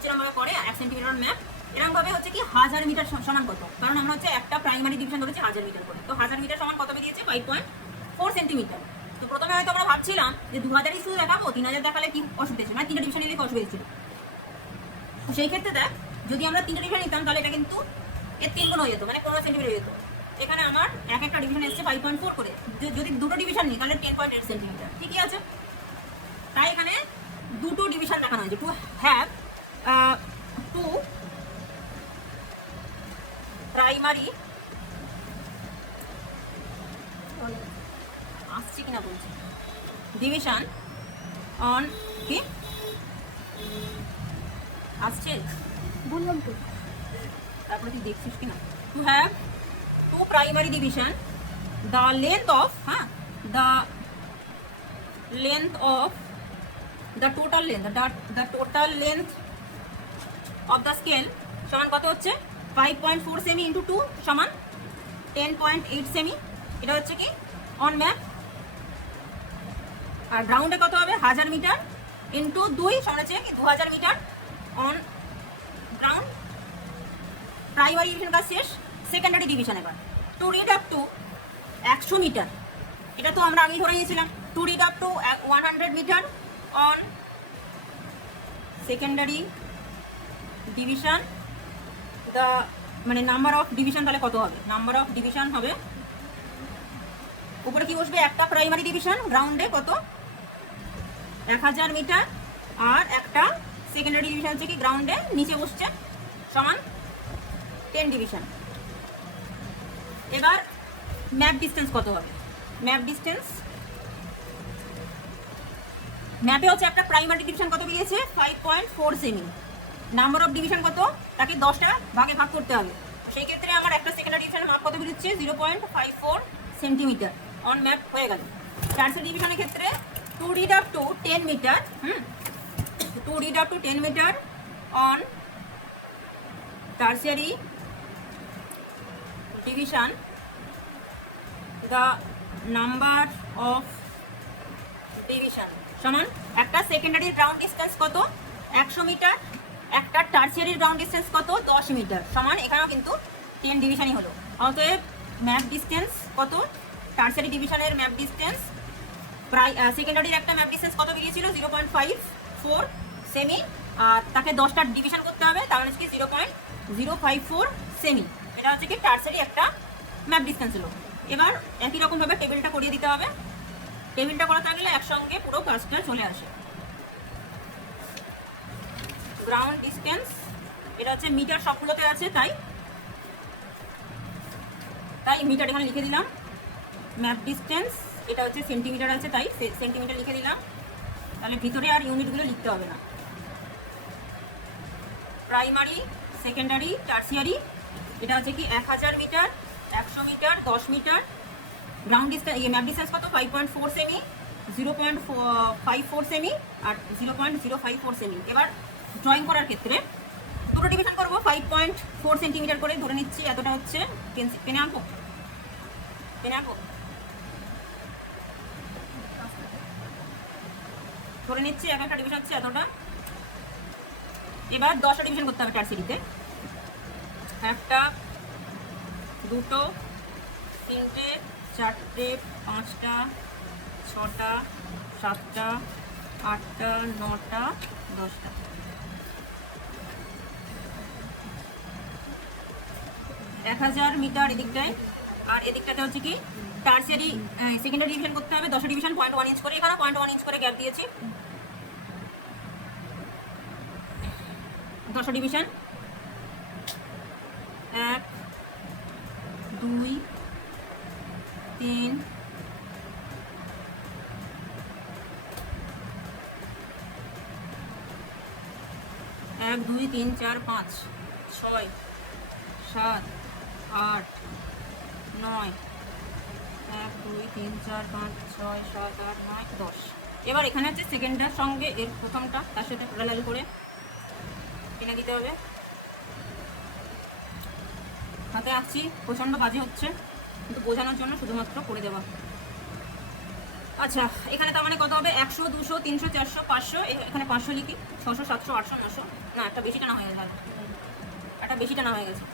যেরকমভাবে করে 1 সেন্টিমিটার ম্যাপ। এরকমভাবে হচ্ছে কি 1000 মিটার সমান কত, কারণ আমরা হচ্ছে একটা প্রাইমারি ডিভিশন ধরেছি 1000 মিটার করে, তো 1000 মিটার সমান কত বেরিয়েছে 5.4 সেন্টিমিটার। তো প্রথমে হয়তো আমরা ভাবছিলাম যে 2000ই শুধু দেখাবো, 3000 দেখালে কি অসুবিধা ছিল, মানে 3টা ডিভিশন নিলে অসুবিধা ছিল। তো সেই ক্ষেত্রে দেখ, যদি আমরা 3টা ডিভিশন নিতাম তাহলে এটা কিন্তু এর 3 গুণ হয়ে যেত, মানে 15 সেন্টিমিটার হয়ে যেত। এখানে আমার এক একটা ডিভিশন এসছে 5.4 করে, যদি দুটো ডিভিশন নিই তাহলে 10.8 সেন্টিমিটার, ঠিকই আছে। তাই এখানে দুটো ডিভিশন দেখানো হয়েছে, টু হ্যাভ টু প্রাইমারি, আসছে কিনা বলছি, ডিভিশন অন কি আসছে বললাম তো, তারপরে তুই দেখছিস কিনা, to have to primary division, the length of the length of the total length of the scale সমান কত হচ্ছে 5.4 সেমি ইন্টু 2 সমান 10.8 সেমি। এটা হচ্ছে কি অন ম্যাপ। আর গ্রাউন্ডে কত হবে 1000 মিটার ইন্টু 2 সমান হচ্ছে কি 2000 metre on ground. Primary division কাজ শেষ, সেকেন্ডারি ডিভিশন এবার to read up to 100 metre, এটা তো আমরা আগেই ধরে নিয়েছিলাম, to read up to 100 metre on secondary division, the মানে নাম্বার অফ ডিভিশন তাহলে কত হবে, নাম্বার অফ ডিভিশন হবে উপরে কি বসবে, একটা প্রাইমারি ডিভিশন গ্রাউন্ডে কত 1000 মিটার, আর একটা সেকেন্ডারি ডিভিশন হচ্ছে কি গ্রাউন্ডে নিচে বসছে সমান 10 ডিভিশন। এবার ম্যাপ ডিস্টেন্স কত হবে, ম্যাপ ডিস্টেন্স ম্যাপে হচ্ছে একটা প্রাইমারি ডিভিশন কত বেরিয়েছে 5.4 সেমি, নাম্বার অফ ডিভিশন কত তাকে 10টা ভাগে ভাগ করতে হবে, সেই ক্ষেত্রে আমার একটা সেকেন্ডারি ডিভিশনের মাপ কত বেরোচ্ছে 0.54 সেন্টিমিটার অন ম্যাপ হয়ে গেল। টারসিয়ারি ডিভিশনের ক্ষেত্রে to read up to 10 metre, to read up to 10 metre on tertiary division, the number of division সমান একটা সেকেন্ডারি গ্রাউন্ড ডিস্টেন্স কত 100 মিটার, একটা টারসিয়ারি গ্রাউন্ড ডিস্টেন্স কত 10 মিটার সমান, এখানেও কিন্তু 10 ডিভিশনই হলো। অতএব ম্যাপ ডিস্টেন্স কত, টারসিয়ারি ডিভিশনের ম্যাপ ডিস্টেন্স প্রায় সেকেন্ডারির একটা ম্যাপ ডিস্টেন্স কত বেরিয়েছিল 0.54 সেমি, আর তাকে 10টা ডিভিশন করতে হবে, তাহলে হচ্ছে কি 0.054 সেমি, এটা হচ্ছে কি টারসিয়ারি একটা ম্যাপ ডিস্টেন্স হলো। এবার একই রকমভাবে টেবিলটা করিয়ে দিতে হবে, টেবিলটা করা থাকলে একসঙ্গে পুরো কাজটা চলে আসে। গ্রাউন্ড ডিস্টেন্স এটা হচ্ছে মিটার সবগুলোতে আছে, তাই মিটার এখানে লিখে দিলাম। ম্যাপ ডিস্টেন্স এটা হচ্ছে সেন্টিমিটার আছে, তাই সেন্টিমিটার লিখে দিলাম, তাহলে ভিতরে আর ইউনিটগুলো লিখতে হবে না। প্রাইমারি, সেকেন্ডারি, টারসিয়ারি এটা হচ্ছে কি 1000 metre, 100 metre, 10 metre. Ground distance map distance কত 5.4 সেমি, 0.54 সেমি আর 0.054 সেমি। এবার ড্রয়িং করার ক্ষেত্রে দুটো ডিভিশন করবো 5.4 সেন্টিমিটার করে ধরে নিচ্ছি, এতটা হচ্ছে পেনে আঁকবো, ধরে নিচ্ছি এক একটা ডিভিশন হচ্ছে এতটা। এবার 10টা ডিভিশন করতে হবে টারসিয়ারিতে, একটা, দুটো, তিনটে, চারটে, পাঁচটা, ছটা, সাতটা, আটটা, নটা, 10টা। এক 1000 মিটার এদিকটায়, আর এদিকটাতে হচ্ছে কি টারসিয়ারি সেকেন্ডারি ডিভিশন করতে হবে 10 ডিভিশন 0.1 ইঞ্চ করে, এখানে 0.1 ইঞ্চ করে গ্যাপ দিয়েছি। 10 ডিভিশন 1 2 3 1 2 3 4 5 6 7 8 9 1 2 3 4 5 6 7 8 9 10। এবার এখানে হচ্ছে সেকেন্ডটার সঙ্গে এর প্রথমটা তার সাথে প্যারালাল করে কিনে দিতে হবে। হাতে আসছি, প্রচণ্ড বাজে হচ্ছে, কিন্তু বোঝানোর জন্য শুধুমাত্র করে দেওয়া। আচ্ছা, এখানে তার মানে কত হবে 100 200 300 400 500, এখানে 500 লিখি, 600 700 800 900, না একটা বেশি টানা হয়ে গেছে, একটা বেশি টানা হয়ে গেছে।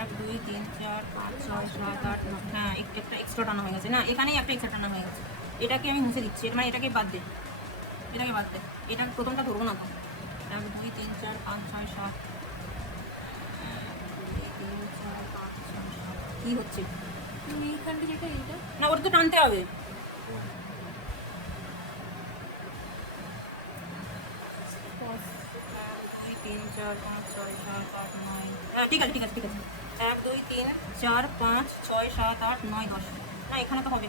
1 2 3 4 5 6 7 8 9, হ্যাঁ একটা এক্সট্রা টানা হয়ে গেছে, না এখানেই একটা এক্সট্রা টানা হয়ে গেছে, এটাকে আমি মুছে দিচ্ছি, মানে এটাকে বাদ দে, এটা প্রথমটা ধরবো না তো। 1 2 3 4 5 6 7 1 2 3 কি হচ্ছে এইখানটা যেটা এইটা না, ওটা তো টানতে হবে। দুই তিন চার পাঁচ ছয় সাত আট নয়, হ্যাঁ ঠিক আছে ঠিক আছে ঠিক আছে, 1 2 3 4 5 6 7 8 9 10, না এখানে তো হবে।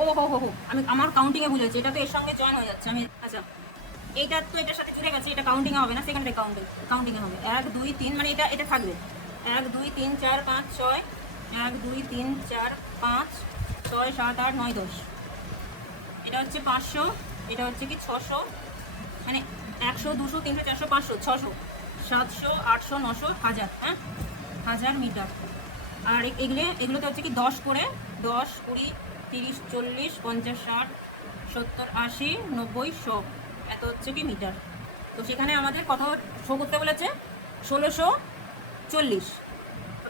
ও হো হো হো, আমি আমার কাউন্টিংয়ে ভুল হয়েছে, এটা তো এর সঙ্গে জয়েন হয়ে যাচ্ছে। আমি আচ্ছা, এইটা তো এটার সাথে জুড়ে গেছে, এটা কাউন্টিংয়ে হবে না, সেকেন্ডারি কাউন্টিংয়ে হবে। 1 2 3 মানে এটা থাকবে 1 2 3 4 5 6, 1 2 3 4 5 6 7 8 9 10, এটা হচ্ছে 500, এটা হচ্ছে কি 600, মানে 100 200 300 400 500 600 700 800 900 1000, হ্যাঁ 1000 মিটার। আর এগুলোতে হচ্ছে কি 10 করে 10 20 30 40 50 60 70 80 90 100, এত হচ্ছে কি মিটার। তো সেখানে আমাদের কত শো করতে বলেছে? 1640।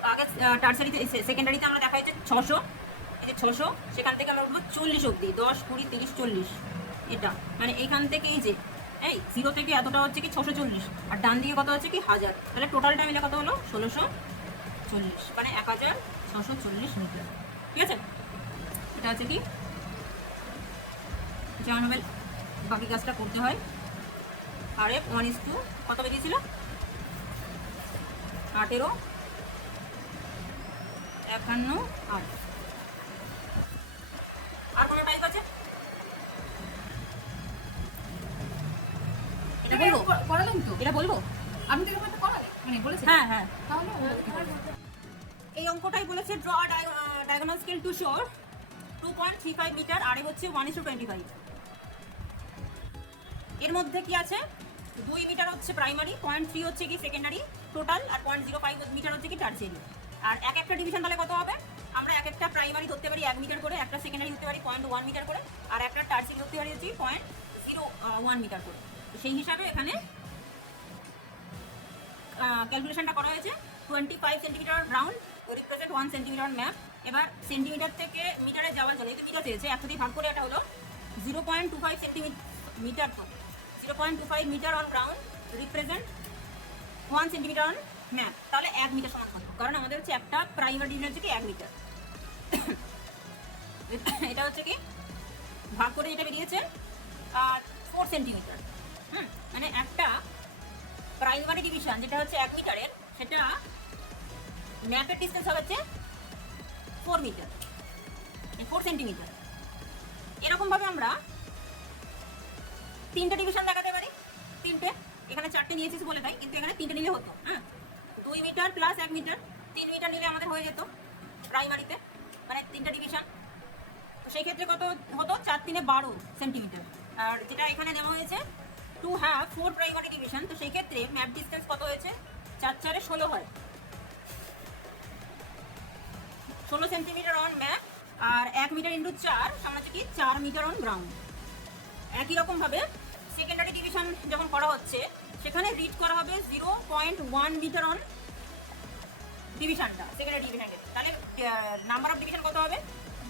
তো আগে টার্সারিতে সেকেন্ডারিতে আমরা দেখা যাচ্ছে 600, এই যে 600, সেখান থেকে আমরা উঠবো 40 অবধি, 10 20 30 40, এটা মানে এইখান থেকে এই যে এই 0 থেকে এতটা হচ্ছে কি 640, আর ডান দিকে কত হচ্ছে কি 1000, তাহলে টোটালটা মিলে কত হলো 1640, মানে 1640 মিটার। ঠিক আছে, এটা হচ্ছে কি যেমন হবে বাকি কাজটা করতে হয়। আর এফ 1:, কত বেরিয়েছিল 18 51 8। আর কোনো টাইপ আছে? এটা বলবো, করালেন তো? এটা বলবো। আপনি তো এরকম একটা করালেন মানে বলেছেন? হ্যাঁ হ্যাঁ, তাহলে এই অঙ্কটাই বলেছে draw diagonal scale to show 2.35 metre, আর হচ্ছে 1:25। এর মধ্যে কি আছে? 2 মিটার হচ্ছে প্রাইমারি, 0.3 হচ্ছে কি সেকেন্ডারি টোটাল, আর 0.05 মিটার হচ্ছে কি টার্সিয়ারি। আর এক একটা ডিভিশন তাহলে কত হবে? আমরা এক একটা প্রাইমারি ধরতে পারি 1 মিটার করে, একটা সেকেন্ডারি ধরতে পারি 0.1 মিটার করে, আর একটা টার্সিয়ারি ধরতে পারি হচ্ছে 0.01 মিটার করে। তো সেই হিসাবে এখানে ক্যালকুলেশনটা করা হয়েছে। 25 centimetre round represent 1 centimetre map. এবার সেন্টিমিটার থেকে মিটারে যাওয়ার জন্য এই মিটার চেয়েছে, একটা দিয়ে ভাগ করে, এটা হলো 0.25 centimetre, 0.25 metre on ground represent 1 centimetre on map. তাহলে 1 মিটার সমান কত? কারণ আমাদের হচ্ছে একটা প্রাইমারি ডিভিশন হচ্ছে কি 1 মিটার। এটা হচ্ছে কি ভাগ করে যেটা বেরিয়েছে 4 সেন্টিমিটার। মানে একটা প্রাইমারি ডিভিশন যেটা হচ্ছে 1 মিটারের, সেটা ম্যাপের ডিস্টেন্স হচ্ছে 4 মিটার, 4 সেন্টিমিটার। এরকমভাবে আমরা 3টে ডিভিশন দেখাতে পারি, 3টে, এখানে 4টে নিয়েছিস বলে তাই, কিন্তু এখানে 3টে নিলে হতো। 2 মিটার প্লাস 1 মিটার, 3 মিটার নিলে আমাদের হয়ে যেত প্রাইমারিতে, মানে 3টে ডিভিশন। তো সেই ক্ষেত্রে কত হতো? 4 3 12 সেন্টিমিটার। আর যেটা এখানে দেওয়া হয়েছে টু হ্যাভ 4 প্রাইমারি ডিভিশন, তো সেই ক্ষেত্রে ম্যাপ ডিস্টেন্স কত হয়েছে? 4 4 16 হয়, 16 সেন্টিমিটার অন ম্যাপ, আর 1 মিটার ইন্টু 4 সমান হচ্ছে কি 4 মিটার অন গ্রাউন্ড। একই রকমভাবে সেকেন্ডারি ডিভিশন যখন করা হচ্ছে, সেখানে রিড করা হবে 0.1 মিটার অন ডিভিশনটা, সেকেন্ডারি ডিভিশনটা। তাহলে নাম্বার অফ ডিভিশন কত হবে?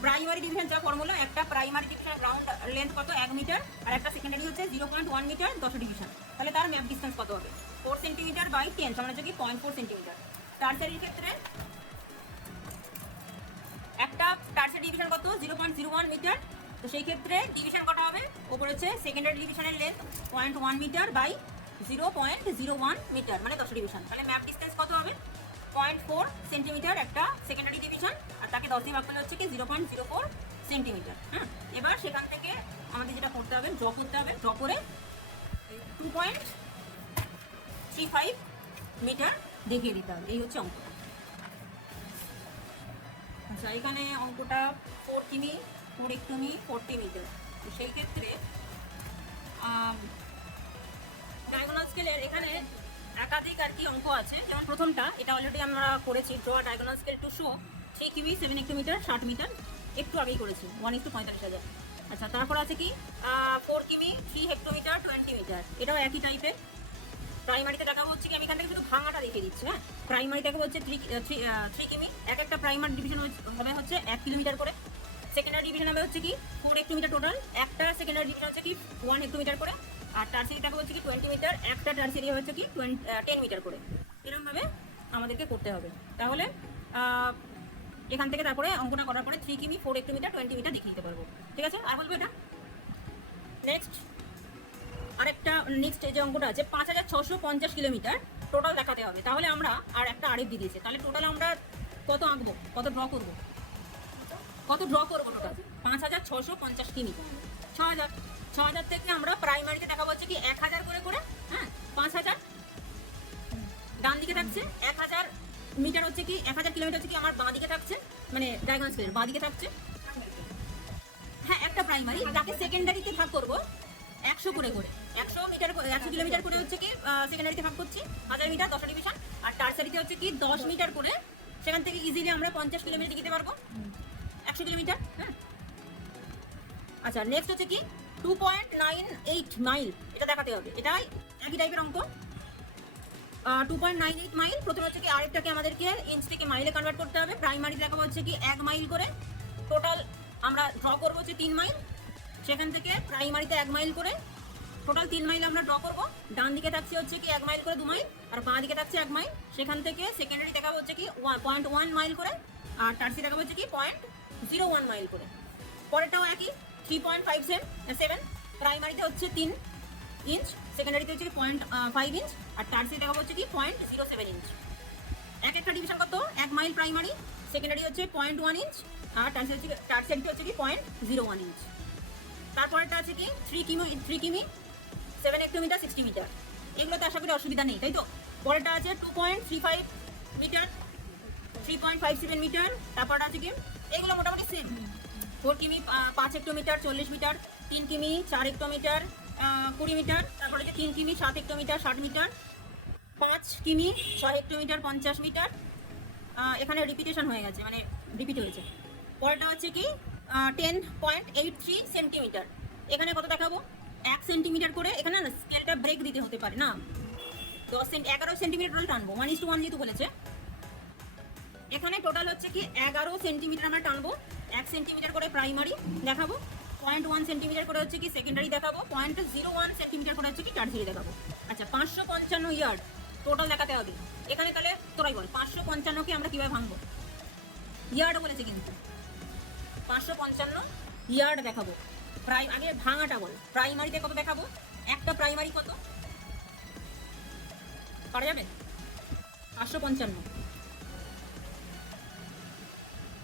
প্রাইমারি ডিভিশন যা ফর্মুলা, একটা প্রাইমারি ডিভিশনের গ্রাউন্ড লেন্থ কত? 1 মিটার, আর একটা সেকেন্ডারি হচ্ছে 0.1 মিটার 10 ডিভিশন। তাহলে তার ম্যাপ ডিস্টেন্স কত হবে? 4 সেন্টিমিটার বাই 10 সমান হচ্ছে কি 0.4 সেন্টিমিটার। টার্সারির ক্ষেত্রে একটা টার্সারি ডিভিশন কত? 0.01 মিটার। তো সেই ক্ষেত্রে ডিভিশন কত হবে? ওপর হচ্ছে সেকেন্ডারি ডিভিশনের লেন্থ 0.1 মিটার বাই 0.01 মিটার, মানে 10 ডিভিশন। তাহলে ম্যাপ ডিস্টেন্স কত হবে? 0.4 সেন্টিমিটার একটা সেকেন্ডারি ডিভিশন, আর তাকে 10 দিয়ে ভাগ করলে হচ্ছে কি 0.04 সেন্টিমিটার। এবার সেখান থেকে আমাদের যেটা করতে হবে, ড্র করতে হবে, ড্র করে 2.35 মিটার দেখিয়ে দিতে হবে। এই হচ্ছে অঙ্কটা। আচ্ছা, এখানে অঙ্কটা 4 কিমি 4 একটুমি 40 মিটার। তো সেই ক্ষেত্রে ডায়াগোনাল স্কেলের এখানে একাধিক আর কি অঙ্ক আছে। যেমন প্রথমটা, এটা অলরেডি আমরা করেছি, draw diagonal scale to show 3 কিমি 7 হেক্টোমিটার 60 মিটার, একটু আগেই করেছি 1:45,000। আচ্ছা, তারপর আছে কি 4 কিমি 3 হেক্টোমিটার 20 মিটার, এটাও একই টাইপের। প্রাইমারিতে দেখাবো হচ্ছে কি, আমি এখান থেকে শুধু ভাঙাটা দেখিয়ে দিচ্ছি। হ্যাঁ, প্রাইমারি দেখাবো হচ্ছে 3 কিমি, এক একটা প্রাইমারি ডিভিশন হবে হচ্ছে 1 কিলোমিটার করে। সেকেন্ডারি ডিভিশন হবে হচ্ছে কি 4 হেক্টোমিটার টোটাল, একটা সেকেন্ডারি ডিভিশন হচ্ছে কি 1 হেক্টোমিটার করে। আর টার্সিয়ারি দেখাবো হচ্ছে কি 20 মিটার, একটা টার্সিয়ারি হচ্ছে কি 10 মিটার করে। এরকমভাবে আমাদেরকে করতে হবে। তাহলে এখান থেকে তারপরে অঙ্কটা করার পরে 3 কিমি 4 হেক্টোমিটার 20 মিটার দেখিয়ে দিতে পারবো। ঠিক আছে, আর বলবো এটা নেক্সট আরেকটা নেক্সট যে অঙ্কটা আছে 5650 কিলোমিটার টোটাল দেখাতে হবে। তাহলে আমরা আর একটা আরেফ দিয়ে দিয়েছে, তাহলে টোটাল আমরা কত আঁকবো, কত ড্র করবো, টোটাল 5650 কিমি। 6000 থেকে আমরা প্রাইমারিতে দেখাবো হচ্ছে কি 1000 করে করে, হ্যাঁ 5000 ডান দিকে থাকছে, 1000 মিটার হচ্ছে কি 1000 কিলোমিটার হচ্ছে কি আমার বাঁ দিকে থাকছে, মানে ডায়াগোনাল স্কেলের বাঁ দিকে থাকছে। হ্যাঁ একটা প্রাইমারি, তাকে সেকেন্ডারিতে ভাগ করব 100 করে করে, 100 মিটার 100 কিলোমিটার করে হচ্ছে কি সেকেন্ডারিতে ভাগ করছি 1000 মিটার 10 ডিভিশন, আর টারসারিতে হচ্ছে কি 10 মিটার করে, সেখান থেকে ইজিলি আমরা 50 কিলোমিটার দিতে পারবো 100 কিলোমিটার। হ্যাঁ আচ্ছা নেক্সট হচ্ছে কি 2.98 মাইল, এটা দেখাতে হবে, এটাই একই টাইপের অঙ্ক। 2.98 মাইল, প্রথমে হচ্ছে কি আরেকটাকে আমাদেরকে ইঞ্চ থেকে মাইলে কনভার্ট করতে হবে। প্রাইমারি দেখাবো হচ্ছে কি 1 মাইল করে, টোটাল আমরা ড্র করবো হচ্ছে 3 মাইল, সেখান থেকে প্রাইমারিতে 1 মাইল করে, টোটাল 3 মাইল আমরা ড্র করবো। ডান দিকে থাকছে হচ্ছে কি 1 মাইল করে 2 মাইল, আর বাঁ দিকে থাকছে 1 মাইল, সেখান থেকে সেকেন্ডারি দেখাবো হচ্ছে কি 0.1 মাইল করে, আর টার্সি দেখাবো হচ্ছে কি 0.01 মাইল করে। পরেরটাও একই 3.57, প্রাইমারিতে হচ্ছে 3 ইঞ্চ, সেকেন্ডারিতে হচ্ছে কি 0.5 ইঞ্চ, আর টার্সি দেখাবো হচ্ছে কি 0.07 ইঞ্চ। এক একটা ডিভিশন কত, 1 মাইল প্রাইমারি, সেকেন্ডারি হচ্ছে 0.1 ইঞ্চ, আর টার্সিয়ারিতে হচ্ছে কি 0.01 ইঞ্চ। তারপরেরটা আছে কি 3 কিমি 7 হেক্টোমিটার 60 মিটার, এগুলোতে আশা করি অসুবিধা নেই, তাই তো। পরেরটা আছে 2.35 মিটার 3.57 মিটার, তারপর আছে কি এগুলো মোটামুটি সেম। 4 কিমি 5 হেক্টোমিটার 40 মিটার, 3 কিমি 4 হেক্টোমিটার 20 মিটার, তারপরে যে 3 কিমি 7 হেক্টোমিটার 60 মিটার, 5 কিমি 6 হেক্টোমিটার 50 মিটার। এখানে রিপিটেশন হয়ে গেছে, মানে রিপিট হয়েছে। পরেরটা হচ্ছে কি 10.83 সেন্টিমিটার, এখানে কত দেখাবো 1 সেন্টিমিটার করে, এখানে না স্কেলটা ব্রেক দিতে হতে পারে না, 11 সেন্টিমিটার টোটাল টানবো, 1:1 যেহেতু বলেছে। এখানে টোটাল হচ্ছে কি 11 সেন্টিমিটার আমরা টানবো, 1 সেন্টিমিটার করে প্রাইমারি দেখাবো, 0.1 সেন্টিমিটার করে হচ্ছে কি সেকেন্ডারি দেখাবো, 0.01 সেন্টিমিটার করে হচ্ছে কি টারসারি দেখাবো। আচ্ছা 555 ইয়ার্ড টোটাল দেখাতে হবে। এখানে তাহলে তোরাই বল 555কে আমরা কিভাবে ভাঙবো, ইয়ার্ড বলেছে কিন্তু 555 ইয়ার্ড দেখাবো। আগে ভাঙাটা বল, প্রাইমারিতে কত দেখাবো, একটা প্রাইমারি কত পারা যাবে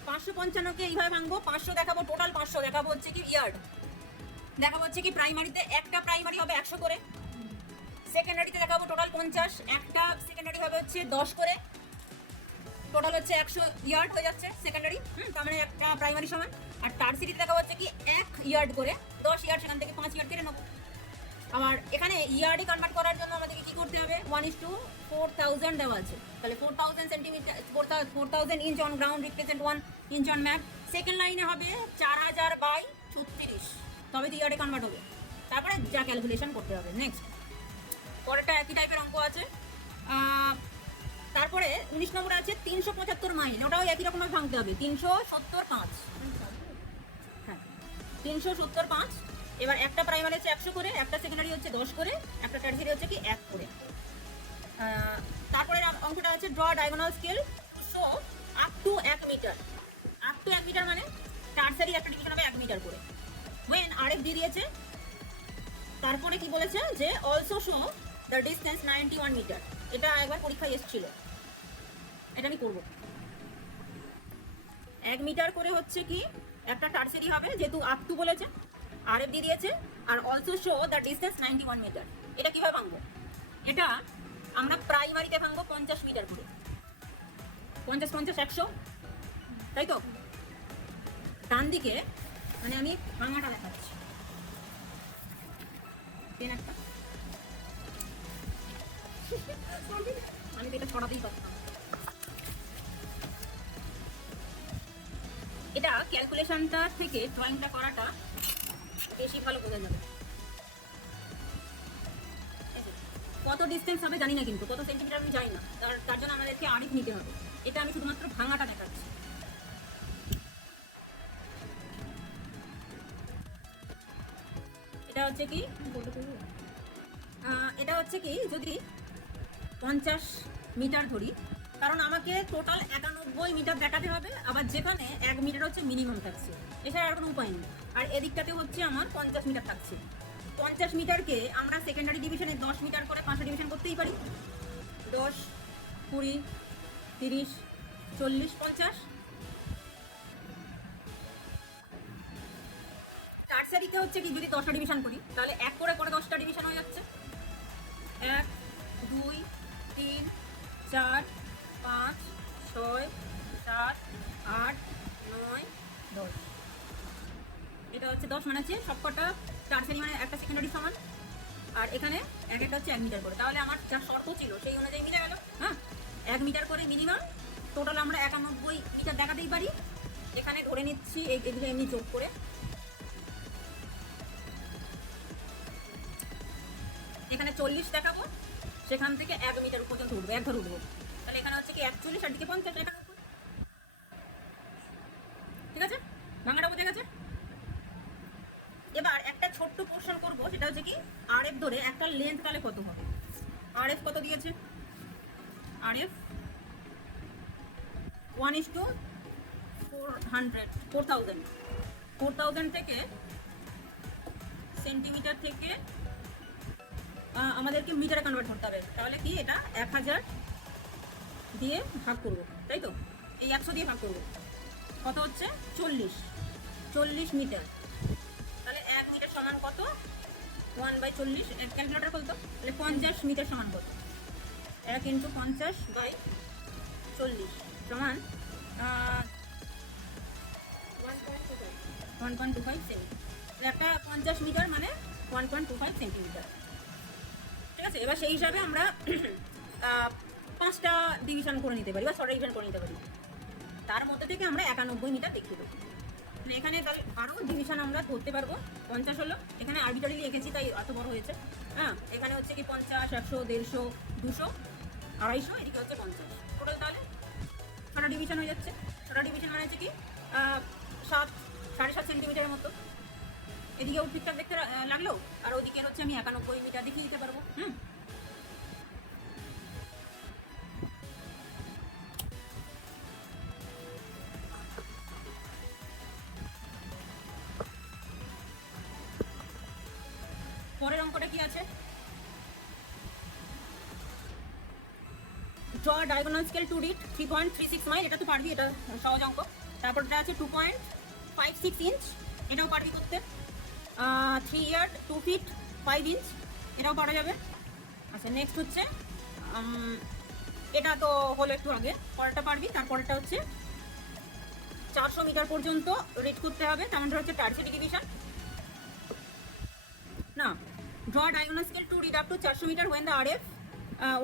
555কে এইভাবে ভাঙবো, 500 দেখাবো, টোটাল 500 দেখাবো হচ্ছে কি ইয়ার্ড দেখাবো হচ্ছে কি প্রাইমারিতে একটা প্রাইমারি হবে 100 করে, সেকেন্ডারিতে দেখাবো টোটাল 50, একটা সেকেন্ডারি হবে হচ্ছে 10 করে, টোটাল হচ্ছে 100 ইয়ার্ড হয়ে যাচ্ছে সেকেন্ডারি, তার মানে একটা প্রাইমারি সমান। আর টারসারিতে দেখাবো হচ্ছে কি 1 ইয়ার্ড করে, 10 ইয়ার্ড, সেখান থেকে 5 ইয়ার্ড কেটে নেবো। আমার এখানে ইয়ার্ডে কনভার্ট করার জন্য আমাদেরকে কি করতে হবে, 1:4000 দেওয়া আছে, তাহলে 4000 centimetre 4000 inch on ground represent 1 inch on map. Second লাইনে হবে 4000/36, তবে তো ইয়ার্ডে কনভার্ট হবে, তারপরে যা ক্যালকুলেশন করতে হবে। নেক্সট পরেরটা একই টাইপের অঙ্ক আছে। তারপরে 19 নম্বর আছে 375 মাইল, ওটাও একই রকমভাবে ভাঙতে হবে, 375, হ্যাঁ 375। এবার একটা প্রাইমারি হচ্ছে 100 করে, একটা সেকেন্ডারি হচ্ছে 10 করে, একটা টারসারি হচ্ছে কি 1 করে। তারপরে অঙ্কটা আছে draw diagonal scale show up to 1 metre, up to 1 metre মানে টারসারি একটা ডিভিশন হবে 1 মিটার করে, ওয়েন আরেক দিয়ে দিয়েছে। তারপরে কি বলেছে যে also show the distance 91 metre, এটা একবার পরীক্ষায় এসেছিল, এটা আমি করব। 1 মিটার করে হচ্ছে কি একটা টারসারি হবে, যেহেতু আপ টু বলেছে, আরএফ দিয়ে দিয়েছে, আর also show the distance 91 metre. এটা কিভাবে ভাঙবো, এটা আমরা প্রাইমারিতে ভাঙবো 50 মিটার করে, 50 50 100, তাই তো। ডান দিকে মানে আমি ভাঙাটা দেখাচ্ছি, পেন একটা আমি তো এটা ছড়াতেই পারতাম। এটা ক্যালকুলেশনটা থেকে ড্রয়িংটা করাটা বেশি ভালো বোঝা যাবে। কত ডিস্টেন্স হবে জানি না, কিন্তু কত সেন্টিমিটার আমি জানি না, তার জন্য আমাদেরকে আরিফ নিতে হবে। এটা আমি শুধুমাত্র ভাঙাটা দেখাচ্ছি। এটা হচ্ছে কি এটা হচ্ছে কি যদি 50 মিটার ধরি, কারণ আমাকে টোটাল 91 মিটার দেখাতে হবে, আবার যেখানে 1 মিটার হচ্ছে মিনিমাম থাকছে, এছাড়া আর কোনো উপায় নেই। আর এদিকটাতে হচ্ছে আমার 50 মিটার থাকছে। 50 মিটারকে আমরা সেকেন্ডারি ডিভিশনে 10 মিটার করে 5টা ডিভিশন করতেই পারি। 10, 20, 30, 40, 50। টার্সারিতে হচ্ছে কি, যদি 10টা ডিভিশন করি তাহলে 1 করে করে 10টা ডিভিশন হয়ে যাচ্ছে। 1, 2, 3, 4, 5, 6, 7, 8, 9, 10। এটা হচ্ছে 10, মানে হচ্ছে সবকটা টার্সারি মানে একটা সেকেন্ডারি সমান। আর এখানে এক একটা হচ্ছে 1 মিটার করে। তাহলে আমার যা শর্ত ছিল সেই অনুযায়ী মিলে গেল। হ্যাঁ, 1 মিটার করে মিনিমাম, টোটাল আমরা 91 মিটার দেখাতেই পারি। এখানে ধরে নিচ্ছি এগুলো এমনি যোগ করে, এখানে 40 দেখাবো, সেখান থেকে 1 মিটার পর্যন্ত উঠবো, 1 ধরে উঠবো। তাহলে এখানে হচ্ছে কি 41, আর দিকে 50, এটা ঠিক আছে, ভাঙাটা বোঝা গেছে। এবার একটা ছোট্ট পোর্শন করবো, সেটা হচ্ছে কি আরএফ ধরে একটা লেন্থ তাহলে কত হবে। আরএফ কত দিয়েছে, আরএফ 1:400, 4000 থেকে সেন্টিমিটার থেকে আমাদেরকে মিটারে কনভার্ট করতে হবে। তাহলে কি এটা 1000 দিয়ে ভাগ করব, তাই তো? এই 100 দিয়ে ভাগ করব, কত হচ্ছে 40 মিটার। তাহলে 1 মিটার সমান কত, 1/40। ক্যালকুলেটার বলতো, তাহলে 50 মিটার সমান কত, 1 × 50/40 সমান 1.25 সেন্টিমিটার। একটা 50 মিটার মানে 1.25 সেন্টিমিটার, ঠিক আছে। এবার সেই হিসাবে আমরা 5টা ডিভিশন করে নিতে পারি বা 6টা ডিভিশন করে নিতে পারি। তার মধ্যে থেকে আমরা 91 মিটার দেখিয়ে দেবো। মানে এখানে তাহলে আরও ডিভিশন আমরা ধরতে পারবো। 50 হলো, এখানে আরবিটারিলি লিখেছি তাই এত বড় হয়েছে। হ্যাঁ, এখানে হচ্ছে কি 50, 100, 150, 200, 250, এদিকে হচ্ছে 50। টোটাল তাহলে 6টা ডিভিশন হয়ে যাচ্ছে। 6টা ডিভিশন মানে হচ্ছে কি 7.5 সেন্টিমিটারের মতো। এদিকেও ঠিকঠাক দেখতে লাগলো, আর ওদিকে হচ্ছে আমি 91 মিটার দেখিয়ে দিতে পারবো। পরের অঙ্কটা কি আছে, draw diagonal scale to read 3.36 mile. এটা তো পারবি, এটা সহজ অঙ্ক। তারপরটা আছে 2.56 ইঞ্চ, এটাও পারবি করতে। 3 ইয়ার্ড 2 ফিট 5 ইঞ্চ, এটাও পারা যাবে। আচ্ছা, নেক্সট হচ্ছে এটা তো হলো একটু আগে, পরেরটা পারবি। তারপরেরটা হচ্ছে 400 মিটার পর্যন্ত রিড করতে হবে, তেমনটা হচ্ছে টার্সারি ডিভিশন। না, draw diagonal scale to read up to 400 meter when the RF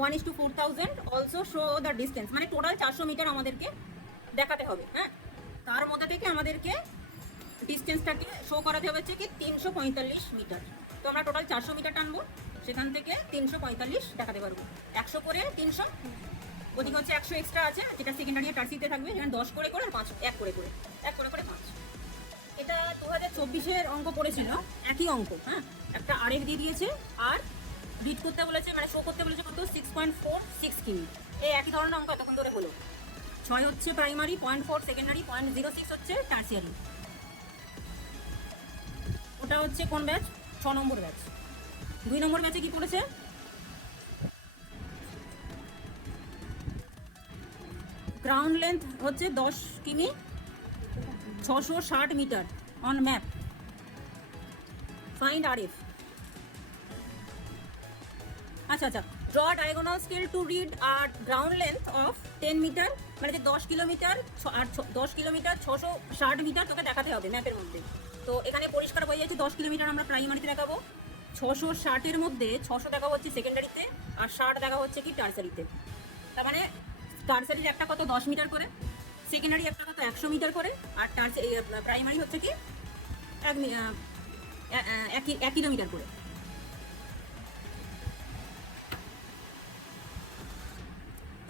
1:4000 also show the distance, মানে টোটাল 400 মিটার আমাদেরকে দেখাতে হবে। হ্যাঁ, তার মধ্যে থেকে আমাদেরকে ডিস্টেন্সটাকে শো করাতে হবে হচ্ছে কি 345 মিটার। তো আমরা টোটাল 400 মিটার টানবো, সেখান থেকে 345 দেখাতে পারবো। 100 করে 300, ওদিকে হচ্ছে 100 এক্সট্রা আছে, যেটা সেকেন্ডারি টার্সিতে থাকবে, যেখানে 10 করে করে আর 5 1 করে করে 5। এটা 2024-এর অঙ্ক পড়েছিল, একই অঙ্ক। হ্যাঁ, একটা আরএফ দিয়ে দিয়েছে আর রিড করতে বলেছে, মানে শো করতে বলেছে কত 6.46 কিমি। এই একই ধরনের অঙ্ক এতক্ষণ ধরে হলো। 6 হচ্ছে প্রাইমারি, 0.4 সেকেন্ডারি, 0.06 হচ্ছে টার্সিয়ারি। ওটা হচ্ছে কোন ব্যাচ, 6 নম্বর ব্যাচ। 2 নম্বর ব্যাচে কি পড়েছে, গ্রাউন্ড লেন্থ হচ্ছে 10 কিমি 660 metre on map, find RF. আচ্ছা, draw diagonal scale to read আর গ্রাউন্ড লেন্থ অফ 10 মিটার, মানে যে 10 কিলোমিটার আর 10 কিলোমিটার 660 মিটার তোকে দেখাতে হবে ম্যাপের মধ্যে। তো এখানে পরিষ্কার হয়ে যাচ্ছে 10 কিলোমিটার আমরা প্রাইমারিতে দেখাবো, 660-এর মধ্যে 600 দেখা হচ্ছে সেকেন্ডারিতে, আর 60 দেখা হচ্ছে কি টার্সারিতে। তার মানে টার্সারির একটা কত 10 মিটার করে, সেকেন্ডারি একটা কত 100 মিটার করে, আর প্রাইমারি হচ্ছে কি 1 কিলোমিটার করে।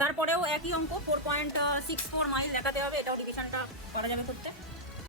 তারপরেও একই অঙ্ক 4.64 মাইল দেখাতে হবে, এটাও ডিভিশনটা করা যাবে করতে।